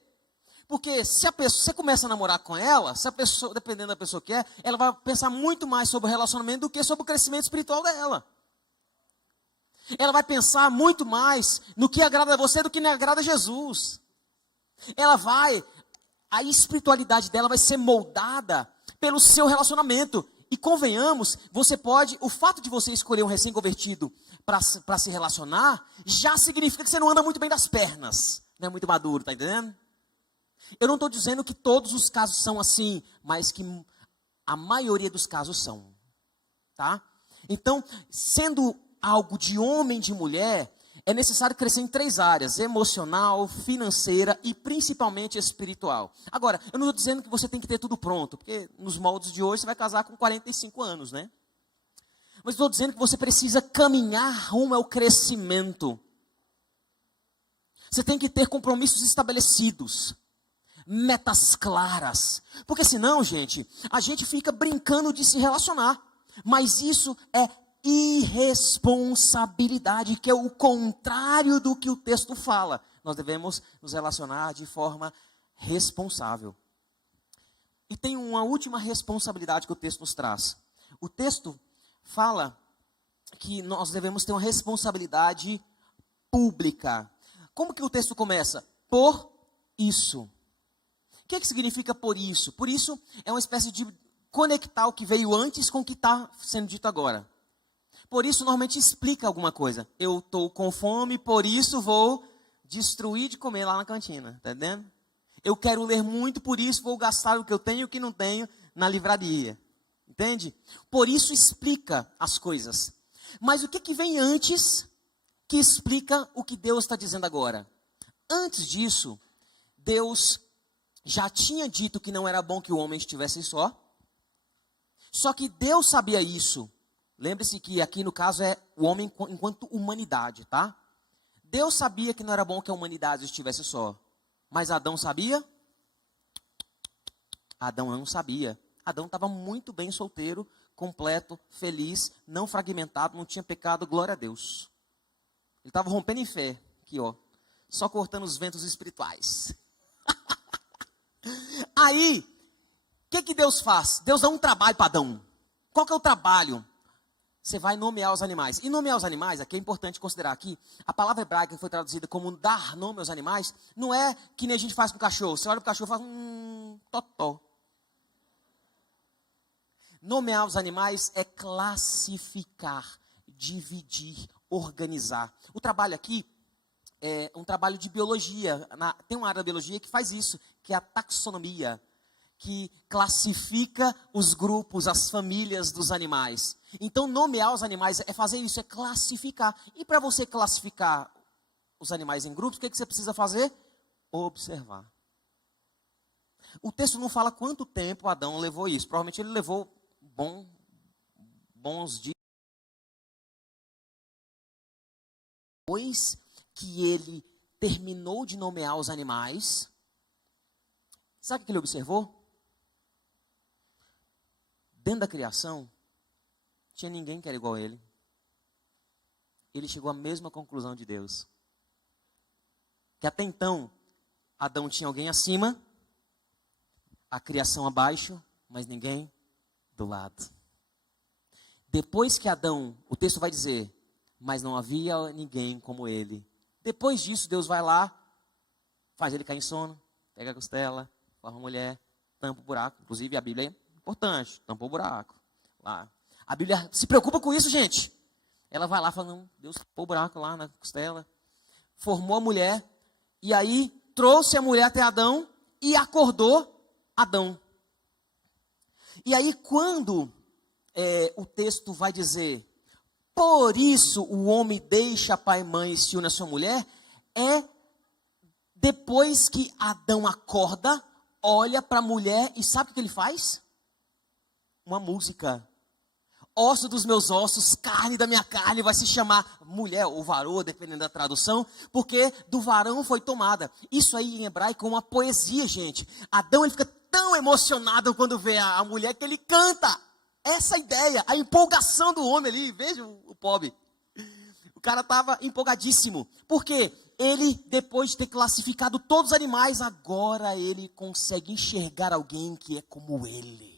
Porque se você começa a namorar com ela, se a pessoa, dependendo da pessoa que é, ela vai pensar muito mais sobre o relacionamento do que sobre o crescimento espiritual dela. Ela vai pensar muito mais no que agrada a você do que não agrada a Jesus. A espiritualidade dela vai ser moldada pelo seu relacionamento. E convenhamos, o fato de você escolher um recém-convertido para se relacionar, já significa que você não anda muito bem das pernas. Não é muito maduro, tá entendendo? Eu não estou dizendo que todos os casos são assim, mas que a maioria dos casos são. Tá? Então, sendo algo de homem e de mulher, é necessário crescer em 3 áreas: emocional, financeira e principalmente espiritual. Agora, eu não estou dizendo que você tem que ter tudo pronto, porque nos moldes de hoje você vai casar com 45 anos, né? Mas estou dizendo que você precisa caminhar rumo ao crescimento. Você tem que ter compromissos estabelecidos, metas claras. Porque senão, gente, a gente fica brincando de se relacionar. Mas isso é irresponsabilidade, que é o contrário do que o texto fala. Nós devemos nos relacionar de forma responsável. E tem uma última responsabilidade que o texto nos traz. O texto fala que nós devemos ter uma responsabilidade pública. Como que o texto começa? Por isso. O que significa por isso? Por isso é uma espécie de conectar o que veio antes com o que está sendo dito agora. Por isso, normalmente explica alguma coisa. Eu estou com fome, por isso vou destruir de comer lá na cantina. Está entendendo? Eu quero ler muito, por isso vou gastar o que eu tenho e o que não tenho na livraria. Entende? Por isso explica as coisas. Mas o que vem antes que explica o que Deus está dizendo agora? Antes disso, Deus já tinha dito que não era bom que o homem estivesse só. Só que Deus sabia isso. Lembre-se que aqui no caso é o homem enquanto humanidade, tá? Deus sabia que não era bom que a humanidade estivesse só. Mas Adão sabia? Adão não sabia. Adão estava muito bem solteiro, completo, feliz, não fragmentado, não tinha pecado, glória a Deus. Ele estava rompendo em fé, aqui ó, só cortando os ventos espirituais. Aí, o que Deus faz? Deus dá um trabalho para Adão. Qual que é o trabalho? Você vai nomear os animais. E nomear os animais, aqui é importante considerar aqui, a palavra hebraica que foi traduzida como dar nome aos animais, não é que nem a gente faz com o cachorro. Você olha para o cachorro e faz totó. Nomear os animais é classificar, dividir, organizar. O trabalho aqui é um trabalho de biologia. Tem uma área da biologia que faz isso, que é a taxonomia, que classifica os grupos, as famílias dos animais. Então, nomear os animais é fazer isso, é classificar. E para você classificar os animais em grupos, o que você precisa fazer? Observar. O texto não fala quanto tempo Adão levou isso. Provavelmente ele levou bons dias. Depois que ele terminou de nomear os animais, sabe o que ele observou? Dentro da criação, tinha ninguém que era igual a ele. Ele chegou à mesma conclusão de Deus. Que até então, Adão tinha alguém acima, a criação abaixo, mas ninguém do lado. Depois que Adão, o texto vai dizer, mas não havia ninguém como ele. Depois disso, Deus vai lá, faz ele cair em sono, pega a costela, forma a mulher, tampa o buraco. Inclusive, a Bíblia é importante, tampou o buraco. Lá. A Bíblia se preocupa com isso, gente. Ela vai lá falando, Deus tampou o buraco lá na costela, formou a mulher, e aí trouxe a mulher até Adão e acordou Adão. E aí quando o texto vai dizer, por isso o homem deixa pai e mãe e se une à sua mulher, depois que Adão acorda, olha para a mulher e sabe o que ele faz? Uma música. Osso dos meus ossos, carne da minha carne, vai se chamar mulher ou varô, dependendo da tradução, porque do varão foi tomada. Isso aí em hebraico é uma poesia, gente. Adão ele fica tão emocionado quando vê a mulher que ele canta. Essa ideia, a empolgação do homem ali, veja o pobre. O cara estava empolgadíssimo. Por quê? Ele, depois de ter classificado todos os animais, agora ele consegue enxergar alguém que é como ele.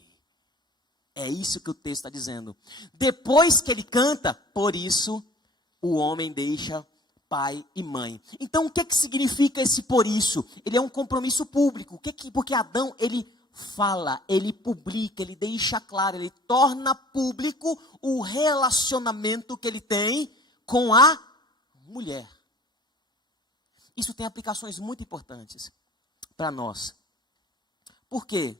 É isso que o texto está dizendo. Depois que ele canta, por isso o homem deixa pai e mãe. Então o que significa esse por isso? Ele é um compromisso público. Porque Adão, ele fala, ele publica, ele deixa claro, ele torna público o relacionamento que ele tem com a mulher. Isso tem aplicações muito importantes para nós. Por quê?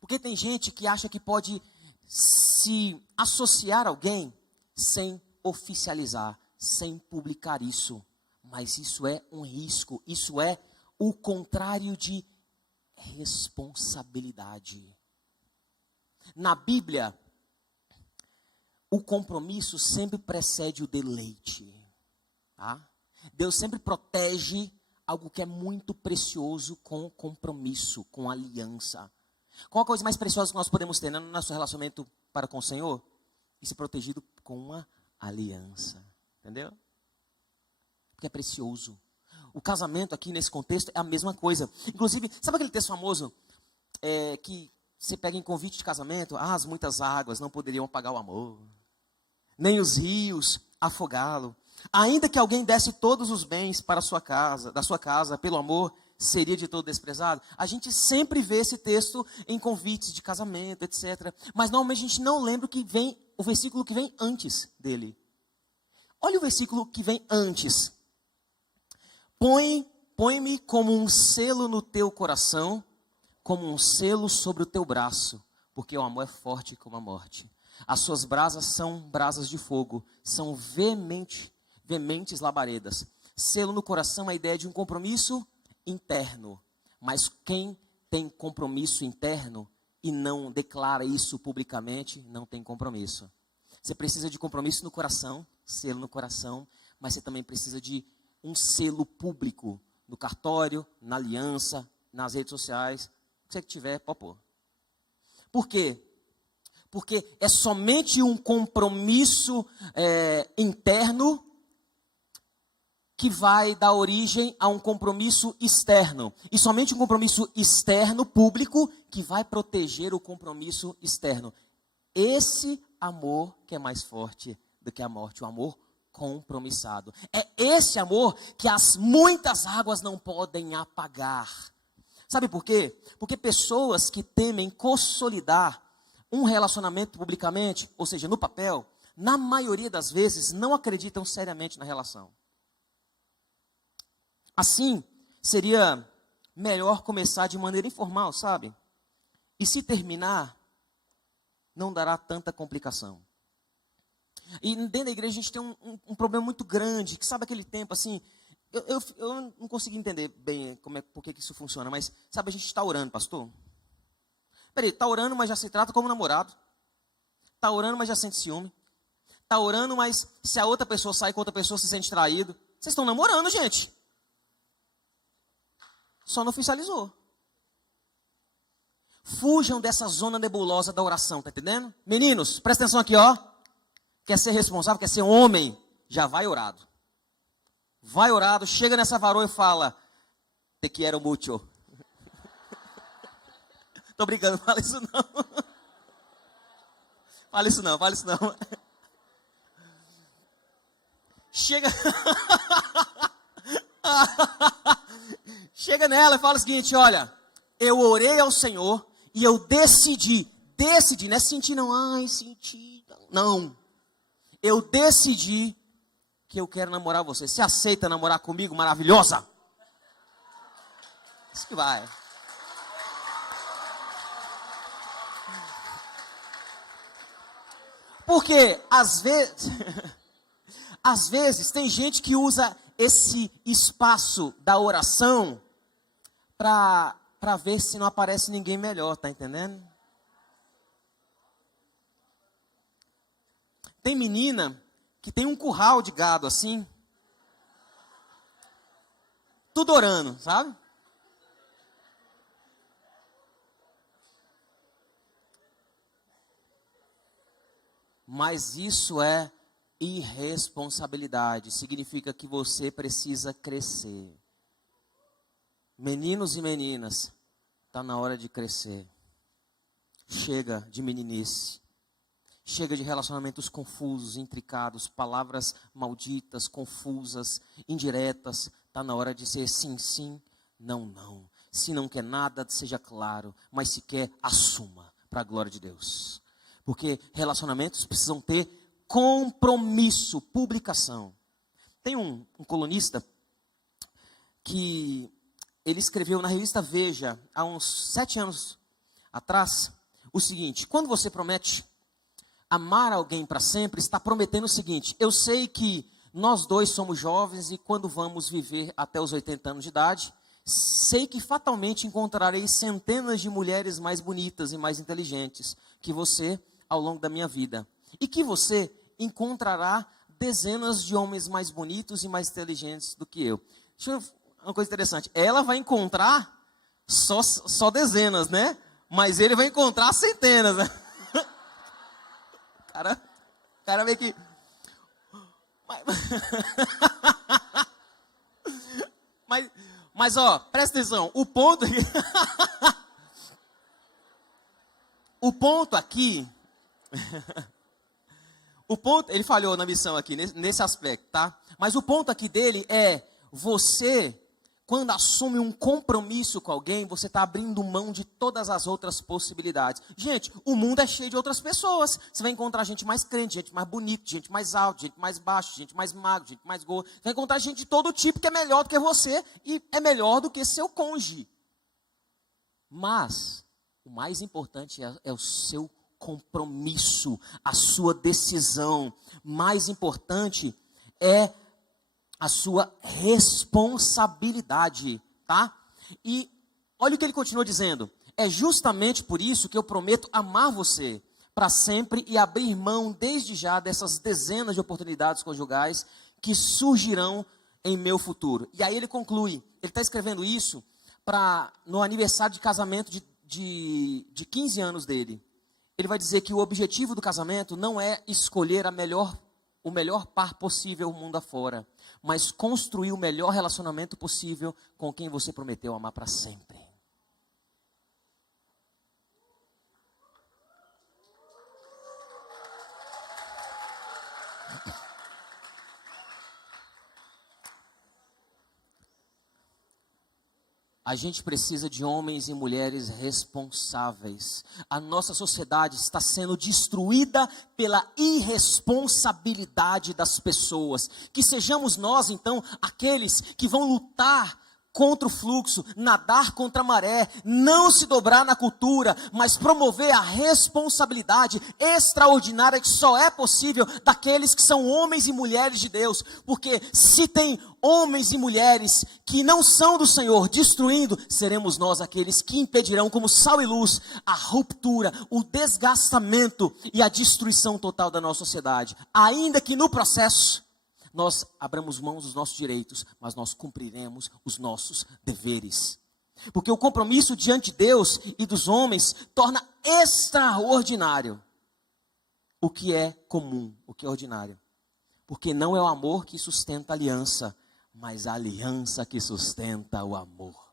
Porque tem gente que acha que pode se associar a alguém sem oficializar, sem publicar isso. Mas isso é um risco, isso é o contrário de responsabilidade. Na Bíblia, o compromisso sempre precede o deleite. Tá? Deus sempre protege algo que é muito precioso com compromisso, com aliança. Qual a coisa mais preciosa que nós podemos ter no nosso relacionamento para com o Senhor? E ser protegido com uma aliança. Entendeu? Porque é precioso. O casamento aqui nesse contexto é a mesma coisa. Inclusive, sabe aquele texto famoso que você pega em convite de casamento? As muitas águas não poderiam apagar o amor, nem os rios afogá-lo. Ainda que alguém desse todos os bens para da sua casa, pelo amor, seria de todo desprezado? A gente sempre vê esse texto em convites de casamento, etc. Mas normalmente a gente não lembra o versículo que vem antes dele. Olha o versículo que vem antes. Põe-me como um selo no teu coração, como um selo sobre o teu braço, porque o amor é forte como a morte. As suas brasas são brasas de fogo, são veementes labaredas. Selo no coração é a ideia de um compromisso interno. Mas quem tem compromisso interno e não declara isso publicamente, não tem compromisso. Você precisa de compromisso no coração, selo no coração, mas você também precisa de um selo público no cartório, na aliança, nas redes sociais, o que você tiver, pode pôr. Por quê? Porque é somente um compromisso interno que vai dar origem a um compromisso externo. E somente um compromisso externo, público, que vai proteger o compromisso externo. Esse amor que é mais forte do que a morte, o amor compromissado. É esse amor que as muitas águas não podem apagar. Sabe por quê? Porque pessoas que temem consolidar um relacionamento publicamente, ou seja, no papel, na maioria das vezes não acreditam seriamente na relação. Assim, seria melhor começar de maneira informal, sabe? E se terminar, não dará tanta complicação. E dentro da igreja a gente tem um problema muito grande, que sabe aquele tempo assim, eu não consegui entender bem por que isso funciona, mas sabe, a gente está orando, pastor? Peraí, está orando, mas já se trata como namorado. Está orando, mas já sente ciúme. Está orando, mas se a outra pessoa sai com outra pessoa, se sente traído. Vocês estão namorando, gente. Só não oficializou. Fujam dessa zona nebulosa da oração, tá entendendo? Meninos, presta atenção aqui, ó. Quer ser responsável, quer ser homem, já vai orado. Vai orado, chega nessa varoa e fala, te quiero mucho. Tô brincando, fala isso não. Fala isso não, fala isso não. Chega. Chega nela e fala o seguinte, olha, eu orei ao Senhor e eu decidi, não é sentir não, senti, não. Eu decidi que eu quero namorar você. Você aceita namorar comigo, maravilhosa? Isso que vai. Porque, às vezes, tem gente que usa esse espaço da oração para ver se não aparece ninguém melhor, tá entendendo? Tem menina que tem um curral de gado assim, tudo orando, sabe? Mas isso é irresponsabilidade, significa que você precisa crescer. Meninos e meninas, está na hora de crescer. Chega de meninice. Chega de relacionamentos confusos, intricados, palavras malditas, confusas, indiretas. Está na hora de ser sim, sim, não, não. Se não quer nada, seja claro. Mas se quer, assuma, para a glória de Deus. Porque relacionamentos precisam ter compromisso, publicação. Tem um colunista que ele escreveu na revista Veja, há uns 7 anos atrás, o seguinte: quando você promete amar alguém para sempre, está prometendo o seguinte: eu sei que nós dois somos jovens e quando vamos viver até os 80 anos de idade, sei que fatalmente encontrarei centenas de mulheres mais bonitas e mais inteligentes que você ao longo da minha vida. E que você encontrará dezenas de homens mais bonitos e mais inteligentes do que eu. Deixa eu uma coisa interessante. Ela vai encontrar só dezenas, né? Mas ele vai encontrar centenas, né? Cara meio que... Mas ó, presta atenção. O ponto aqui... O ponto, ele falhou na missão aqui, nesse aspecto, tá? Mas o ponto aqui dele é, você, quando assume um compromisso com alguém, você está abrindo mão de todas as outras possibilidades. Gente, o mundo é cheio de outras pessoas. Você vai encontrar gente mais crente, gente mais bonita, gente mais alta, gente mais baixa, gente mais magra, gente mais gorda. Você vai encontrar gente de todo tipo que é melhor do que você e é melhor do que seu cônjuge. Mas, o mais importante é o seu compromisso, a sua decisão. Mais importante é a sua responsabilidade, tá? E olha o que ele continua dizendo: é justamente por isso que eu prometo amar você para sempre e abrir mão desde já dessas dezenas de oportunidades conjugais que surgirão em meu futuro. E aí ele conclui, ele está escrevendo isso no aniversário de casamento de 15 anos dele. Ele vai dizer que o objetivo do casamento não é escolher o melhor par possível mundo afora, mas construir o melhor relacionamento possível com quem você prometeu amar para sempre. A gente precisa de homens e mulheres responsáveis. A nossa sociedade está sendo destruída pela irresponsabilidade das pessoas. Que sejamos nós, então, aqueles que vão lutar contra o fluxo, nadar contra a maré, não se dobrar na cultura, mas promover a responsabilidade extraordinária que só é possível daqueles que são homens e mulheres de Deus. Porque se tem homens e mulheres que não são do Senhor destruindo, seremos nós aqueles que impedirão, como sal e luz, a ruptura, o desgastamento e a destruição total da nossa sociedade. Ainda que no processo nós abramos mãos dos nossos direitos, mas nós cumpriremos os nossos deveres. Porque o compromisso diante de Deus e dos homens torna extraordinário o que é comum, o que é ordinário. Porque não é o amor que sustenta a aliança, mas a aliança que sustenta o amor.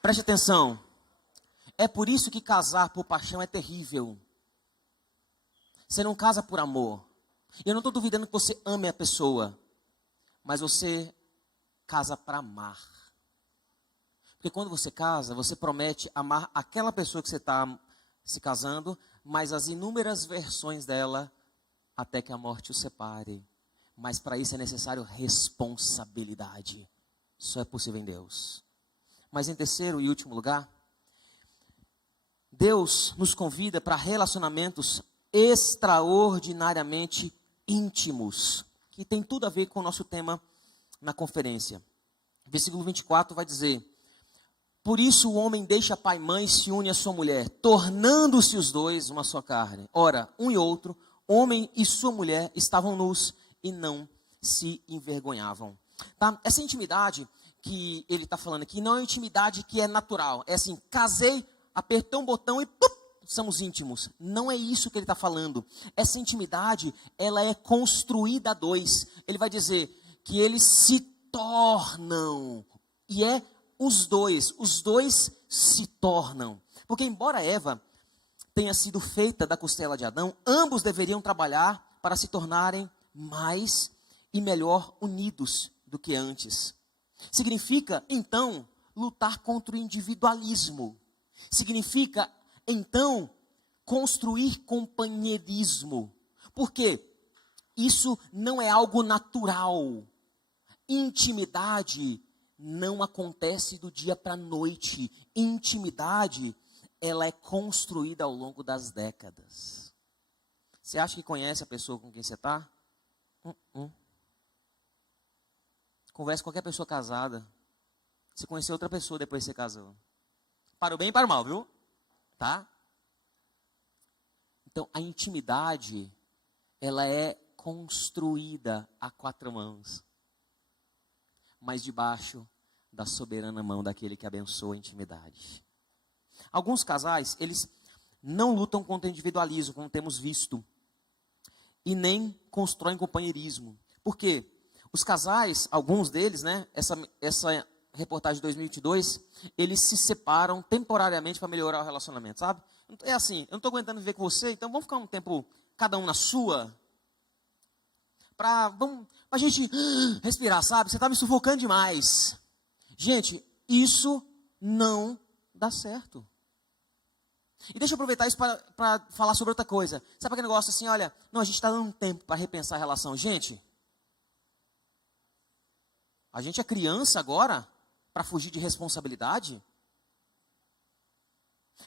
Preste atenção. É por isso que casar por paixão é terrível. Você não casa por amor. Eu não estou duvidando que você ame a pessoa, mas você casa para amar. Porque quando você casa, você promete amar aquela pessoa que você está se casando, mas as inúmeras versões dela, até que a morte o separe. Mas para isso é necessário responsabilidade. Só é possível em Deus. Mas em terceiro e último lugar, Deus nos convida para relacionamentos extraordinariamente íntimos, que tem tudo a ver com o nosso tema na conferência. Versículo 24 vai dizer: por isso o homem deixa pai e mãe e se une à sua mulher, tornando-se os dois uma só carne. Ora, um e outro, homem e sua mulher, estavam nus e não se envergonhavam. Tá? Essa intimidade que ele está falando aqui não é uma intimidade que é natural. É assim, casei, apertei um botão e pum, somos íntimos. Não é isso que ele está falando. Essa intimidade, ela é construída a dois. Ele vai dizer que eles se tornam. E é os dois se tornam. Porque embora Eva tenha sido feita da costela de Adão, ambos deveriam trabalhar para se tornarem mais e melhor unidos do que antes. Significa, então, lutar contra o individualismo. Significa, então, construir companheirismo. Por quê? Isso não é algo natural. Intimidade não acontece do dia para a noite. Intimidade, ela é construída ao longo das décadas. Você acha que conhece a pessoa com quem você está? Converse com qualquer pessoa casada. Você conheceu outra pessoa depois que você casou. Para o bem e para o mal, viu? Tá? Então, a intimidade, ela é construída a quatro mãos, mas debaixo da soberana mão daquele que abençoa a intimidade. Alguns casais, eles não lutam contra o individualismo, como temos visto, e nem constroem companheirismo. Por quê? Os casais, alguns deles, né, essa reportagem de 2022, eles se separam temporariamente para melhorar o relacionamento, sabe? É assim, eu não estou aguentando viver com você, então vamos ficar um tempo, cada um na sua, para a gente respirar, sabe? Você está me sufocando demais. Gente, isso não dá certo. E deixa eu aproveitar isso para falar sobre outra coisa. Sabe aquele negócio assim, olha, não, a gente está dando um tempo para repensar a relação. Gente, a gente é criança agora para fugir de responsabilidade?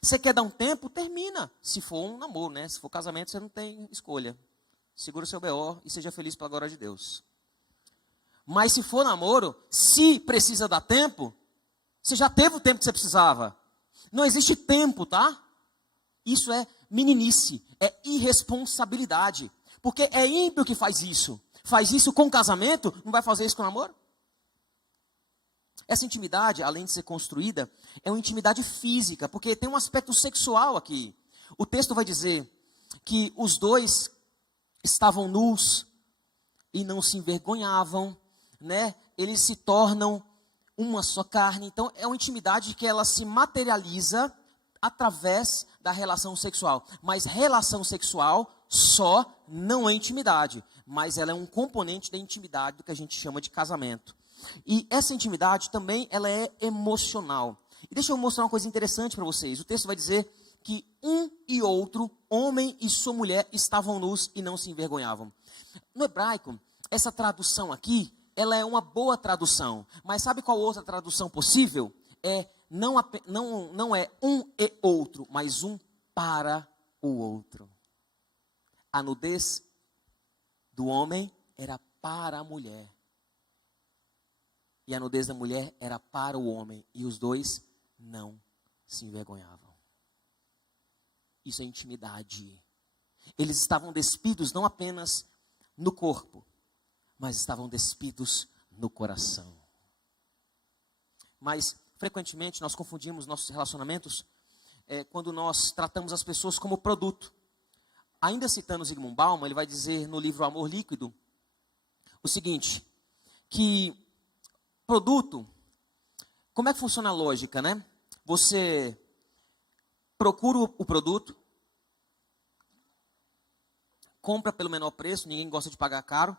Você quer dar um tempo? Termina. Se for um namoro, né? Se for casamento, você não tem escolha. Segura o seu BO e seja feliz pela glória de Deus. Mas se for namoro, se precisa dar tempo, você já teve o tempo que você precisava. Não existe tempo, tá? Isso é meninice, é irresponsabilidade. Porque é ímpio que faz isso. Faz isso com casamento, não vai fazer isso com namoro? Essa intimidade, além de ser construída, é uma intimidade física, porque tem um aspecto sexual aqui. O texto vai dizer que os dois estavam nus e não se envergonhavam, né? Eles se tornam uma só carne. Então, é uma intimidade que ela se materializa através da relação sexual. Mas relação sexual só não é intimidade, mas ela é um componente da intimidade do que a gente chama de casamento. E essa intimidade também ela é emocional. E deixa eu mostrar uma coisa interessante para vocês. O texto vai dizer que um e outro, homem e sua mulher, estavam nus e não se envergonhavam. No hebraico, essa tradução aqui, ela é uma boa tradução. Mas sabe qual outra tradução possível? Não é um e outro, mas um para o outro. A nudez do homem era para a mulher. E a nudez da mulher era para o homem. E os dois não se envergonhavam. Isso é intimidade. Eles estavam despidos não apenas no corpo, mas estavam despidos no coração. Mas, frequentemente, nós confundimos nossos relacionamentos quando nós tratamos as pessoas como produto. Ainda citando Zygmunt Bauman, ele vai dizer no livro Amor Líquido o seguinte, que produto, como é que funciona a lógica, né? Você procura o produto, compra pelo menor preço, ninguém gosta de pagar caro,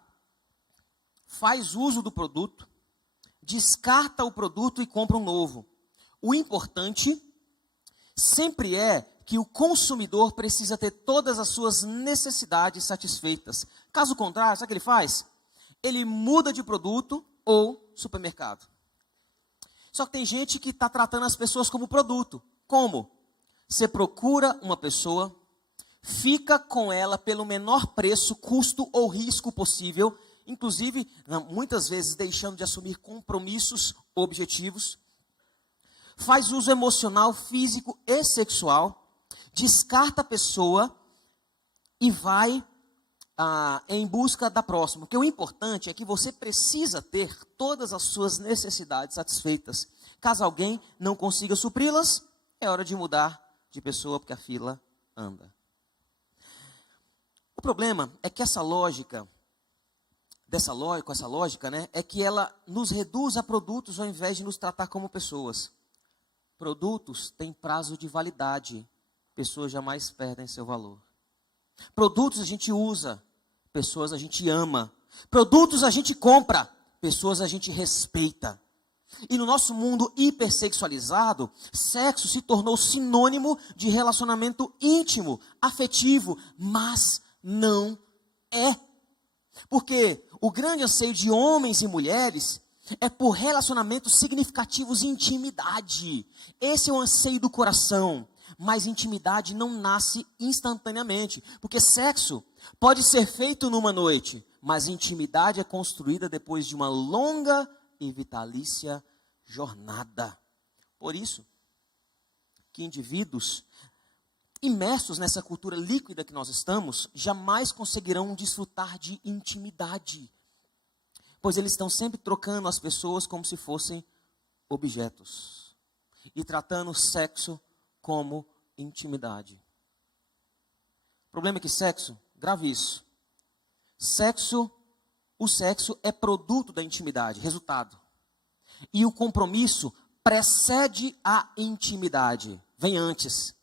faz uso do produto, descarta o produto e compra um novo. O importante sempre é que o consumidor precisa ter todas as suas necessidades satisfeitas. Caso contrário, sabe o que ele faz? Ele muda de produto ou supermercado. Só que tem gente que está tratando as pessoas como produto. Como? Você procura uma pessoa, fica com ela pelo menor preço, custo ou risco possível, inclusive, muitas vezes, deixando de assumir compromissos objetivos, faz uso emocional, físico e sexual, descarta a pessoa e vai em busca da próxima. Porque o importante é que você precisa ter todas as suas necessidades satisfeitas. Caso alguém não consiga supri-las, é hora de mudar de pessoa, porque a fila anda. O problema é que essa lógica, né, é que ela nos reduz a produtos ao invés de nos tratar como pessoas. Produtos têm prazo de validade. Pessoas jamais perdem seu valor. Produtos a gente usa, pessoas a gente ama. Produtos a gente compra, pessoas a gente respeita. E no nosso mundo hipersexualizado, sexo se tornou sinônimo de relacionamento íntimo, afetivo, mas não é. Porque o grande anseio de homens e mulheres é por relacionamentos significativos e intimidade. Esse é o anseio do coração. Mas intimidade não nasce instantaneamente. Porque sexo pode ser feito numa noite, mas intimidade é construída depois de uma longa e vitalícia jornada. Por isso, que indivíduos imersos nessa cultura líquida que nós estamos, jamais conseguirão desfrutar de intimidade. Pois eles estão sempre trocando as pessoas como se fossem objetos. E tratando o sexo como intimidade. O problema é que sexo, grave isso. O sexo é produto da intimidade, resultado. E o compromisso precede a intimidade, vem antes.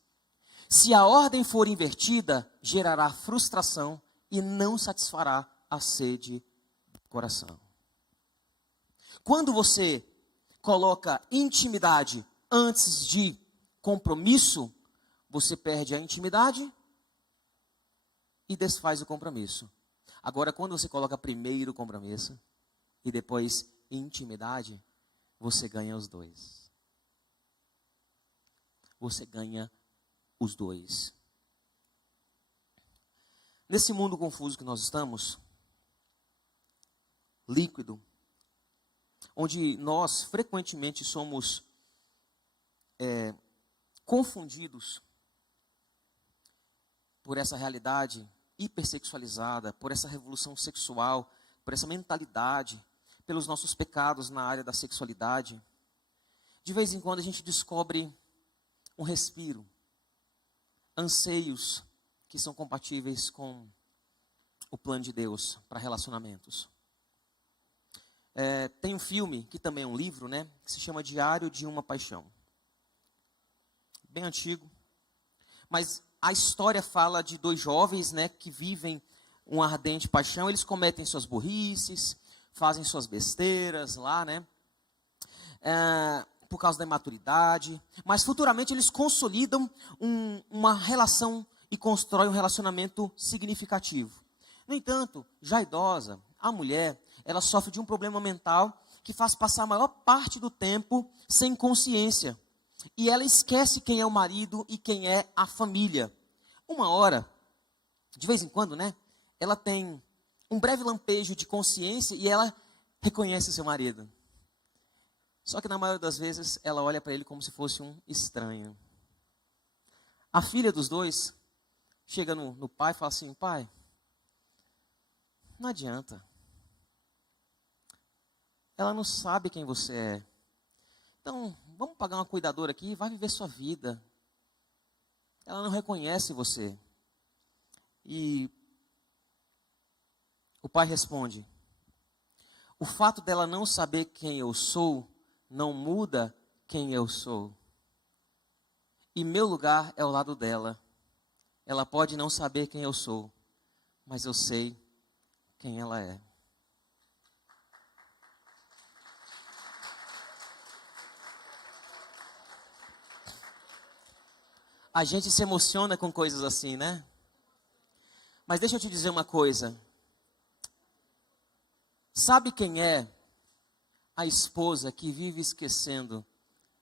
Se a ordem for invertida, gerará frustração e não satisfará a sede do coração. Quando você coloca intimidade antes de compromisso, você perde a intimidade e desfaz o compromisso. Agora, quando você coloca primeiro o compromisso e depois intimidade, você ganha os dois. Você ganha os dois. Nesse mundo confuso que nós estamos, líquido, onde nós frequentemente somos confundidos por essa realidade hipersexualizada, por essa revolução sexual, por essa mentalidade, pelos nossos pecados na área da sexualidade. De vez em quando a gente descobre um respiro, anseios que são compatíveis com o plano de Deus para relacionamentos. Tem um filme, que também é um livro, né, que se chama Diário de uma Paixão. Bem antigo, mas a história fala de dois jovens, né, que vivem uma ardente paixão. Eles cometem suas burrices, fazem suas besteiras lá, né, por causa da imaturidade, mas futuramente eles consolidam uma relação e constroem um relacionamento significativo. No entanto, já idosa, a mulher, ela sofre de um problema mental que faz passar a maior parte do tempo sem consciência. E ela esquece quem é o marido e quem é a família. Uma hora, de vez em quando, né? Ela tem um breve lampejo de consciência e ela reconhece seu marido. Só que na maioria das vezes ela olha para ele como se fosse um estranho. A filha dos dois chega no pai e fala assim: pai, não adianta. Ela não sabe quem você é. Então, vamos pagar uma cuidadora aqui e vai viver sua vida. Ela não reconhece você. E o pai responde: o fato dela não saber quem eu sou não muda quem eu sou. E meu lugar é ao lado dela. Ela pode não saber quem eu sou, mas eu sei quem ela é. A gente se emociona com coisas assim, né? Mas deixa eu te dizer uma coisa. Sabe quem é a esposa que vive esquecendo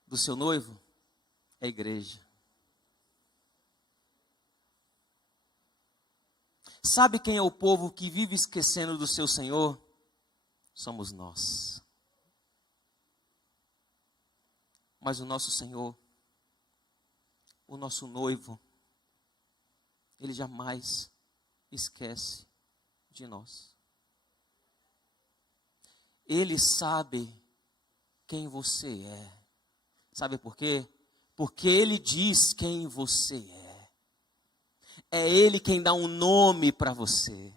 do seu noivo? É a igreja. Sabe quem é o povo que vive esquecendo do seu Senhor? Somos nós. Mas o nosso Senhor, o nosso noivo, ele jamais esquece de nós. Ele sabe quem você é. Sabe por quê? Porque ele diz quem você é. É ele quem dá um nome para você.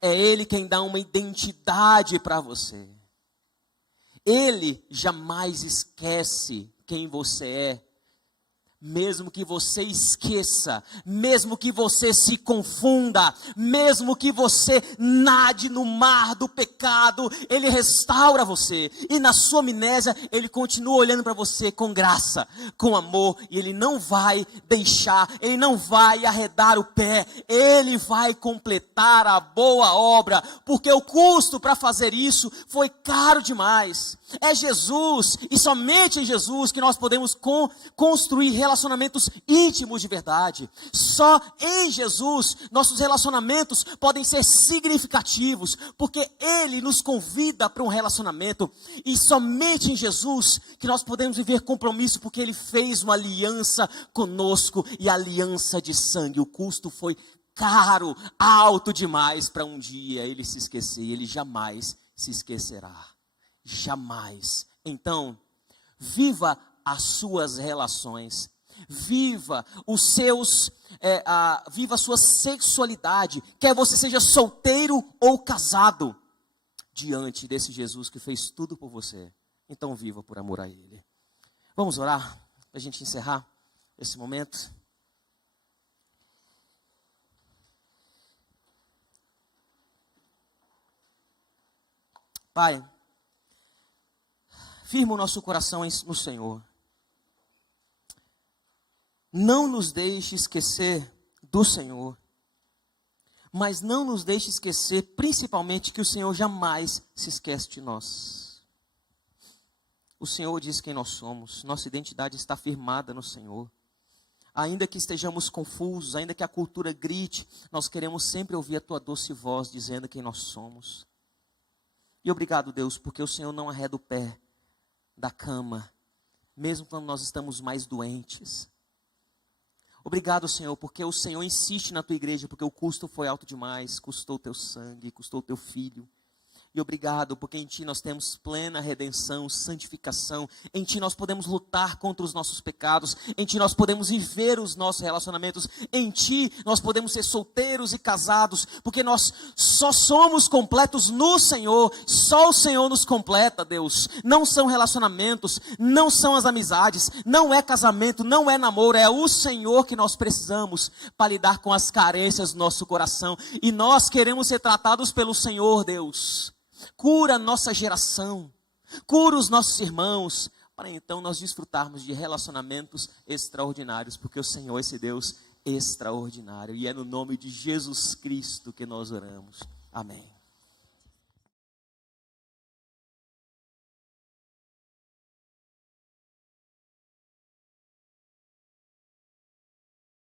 É ele quem dá uma identidade para você. Ele jamais esquece quem você é. Mesmo que você esqueça, mesmo que você se confunda, mesmo que você nade no mar do pecado, Ele restaura você. E na sua amnésia, Ele continua olhando para você com graça, com amor. E Ele não vai deixar, Ele não vai arredar o pé. Ele vai completar a boa obra, porque o custo para fazer isso foi caro demais. É Jesus, e somente em Jesus, que nós podemos construir relacionamentos íntimos de verdade. Só em Jesus, nossos relacionamentos podem ser significativos, porque Ele nos convida para um relacionamento, e somente em Jesus que nós podemos viver compromisso, porque Ele fez uma aliança conosco, e aliança de sangue. O custo foi caro, alto demais para um dia Ele se esquecer, e Ele jamais se esquecerá. Jamais. Então, viva as suas relações, viva os seus, viva a sua sexualidade, quer você seja solteiro ou casado, diante desse Jesus que fez tudo por você. Então viva por amor a Ele. Vamos orar, para a gente encerrar esse momento. Pai, firma o nosso coração no Senhor. Não nos deixe esquecer do Senhor. Mas não nos deixe esquecer, principalmente, que o Senhor jamais se esquece de nós. O Senhor diz quem nós somos. Nossa identidade está firmada no Senhor. Ainda que estejamos confusos, ainda que a cultura grite, nós queremos sempre ouvir a Tua doce voz dizendo quem nós somos. E obrigado, Deus, porque o Senhor não arreda o pé da cama, mesmo quando nós estamos mais doentes. Obrigado, Senhor, porque o Senhor insiste na Tua igreja, porque o custo foi alto demais, custou o Teu sangue, custou o Teu Filho. E obrigado, porque em Ti nós temos plena redenção, santificação. Em Ti nós podemos lutar contra os nossos pecados. Em Ti nós podemos viver os nossos relacionamentos. Em Ti nós podemos ser solteiros e casados, porque nós só somos completos no Senhor. Só o Senhor nos completa, Deus. Não são relacionamentos, não são as amizades, não é casamento, não é namoro. É o Senhor que nós precisamos para lidar com as carências do nosso coração. E nós queremos ser tratados pelo Senhor, Deus. Cura a nossa geração, cura os nossos irmãos, Pai. para então nós desfrutarmos de relacionamentos extraordinários, porque o Senhor é esse Deus extraordinário, e é no nome de Jesus Cristo que nós oramos. Amém.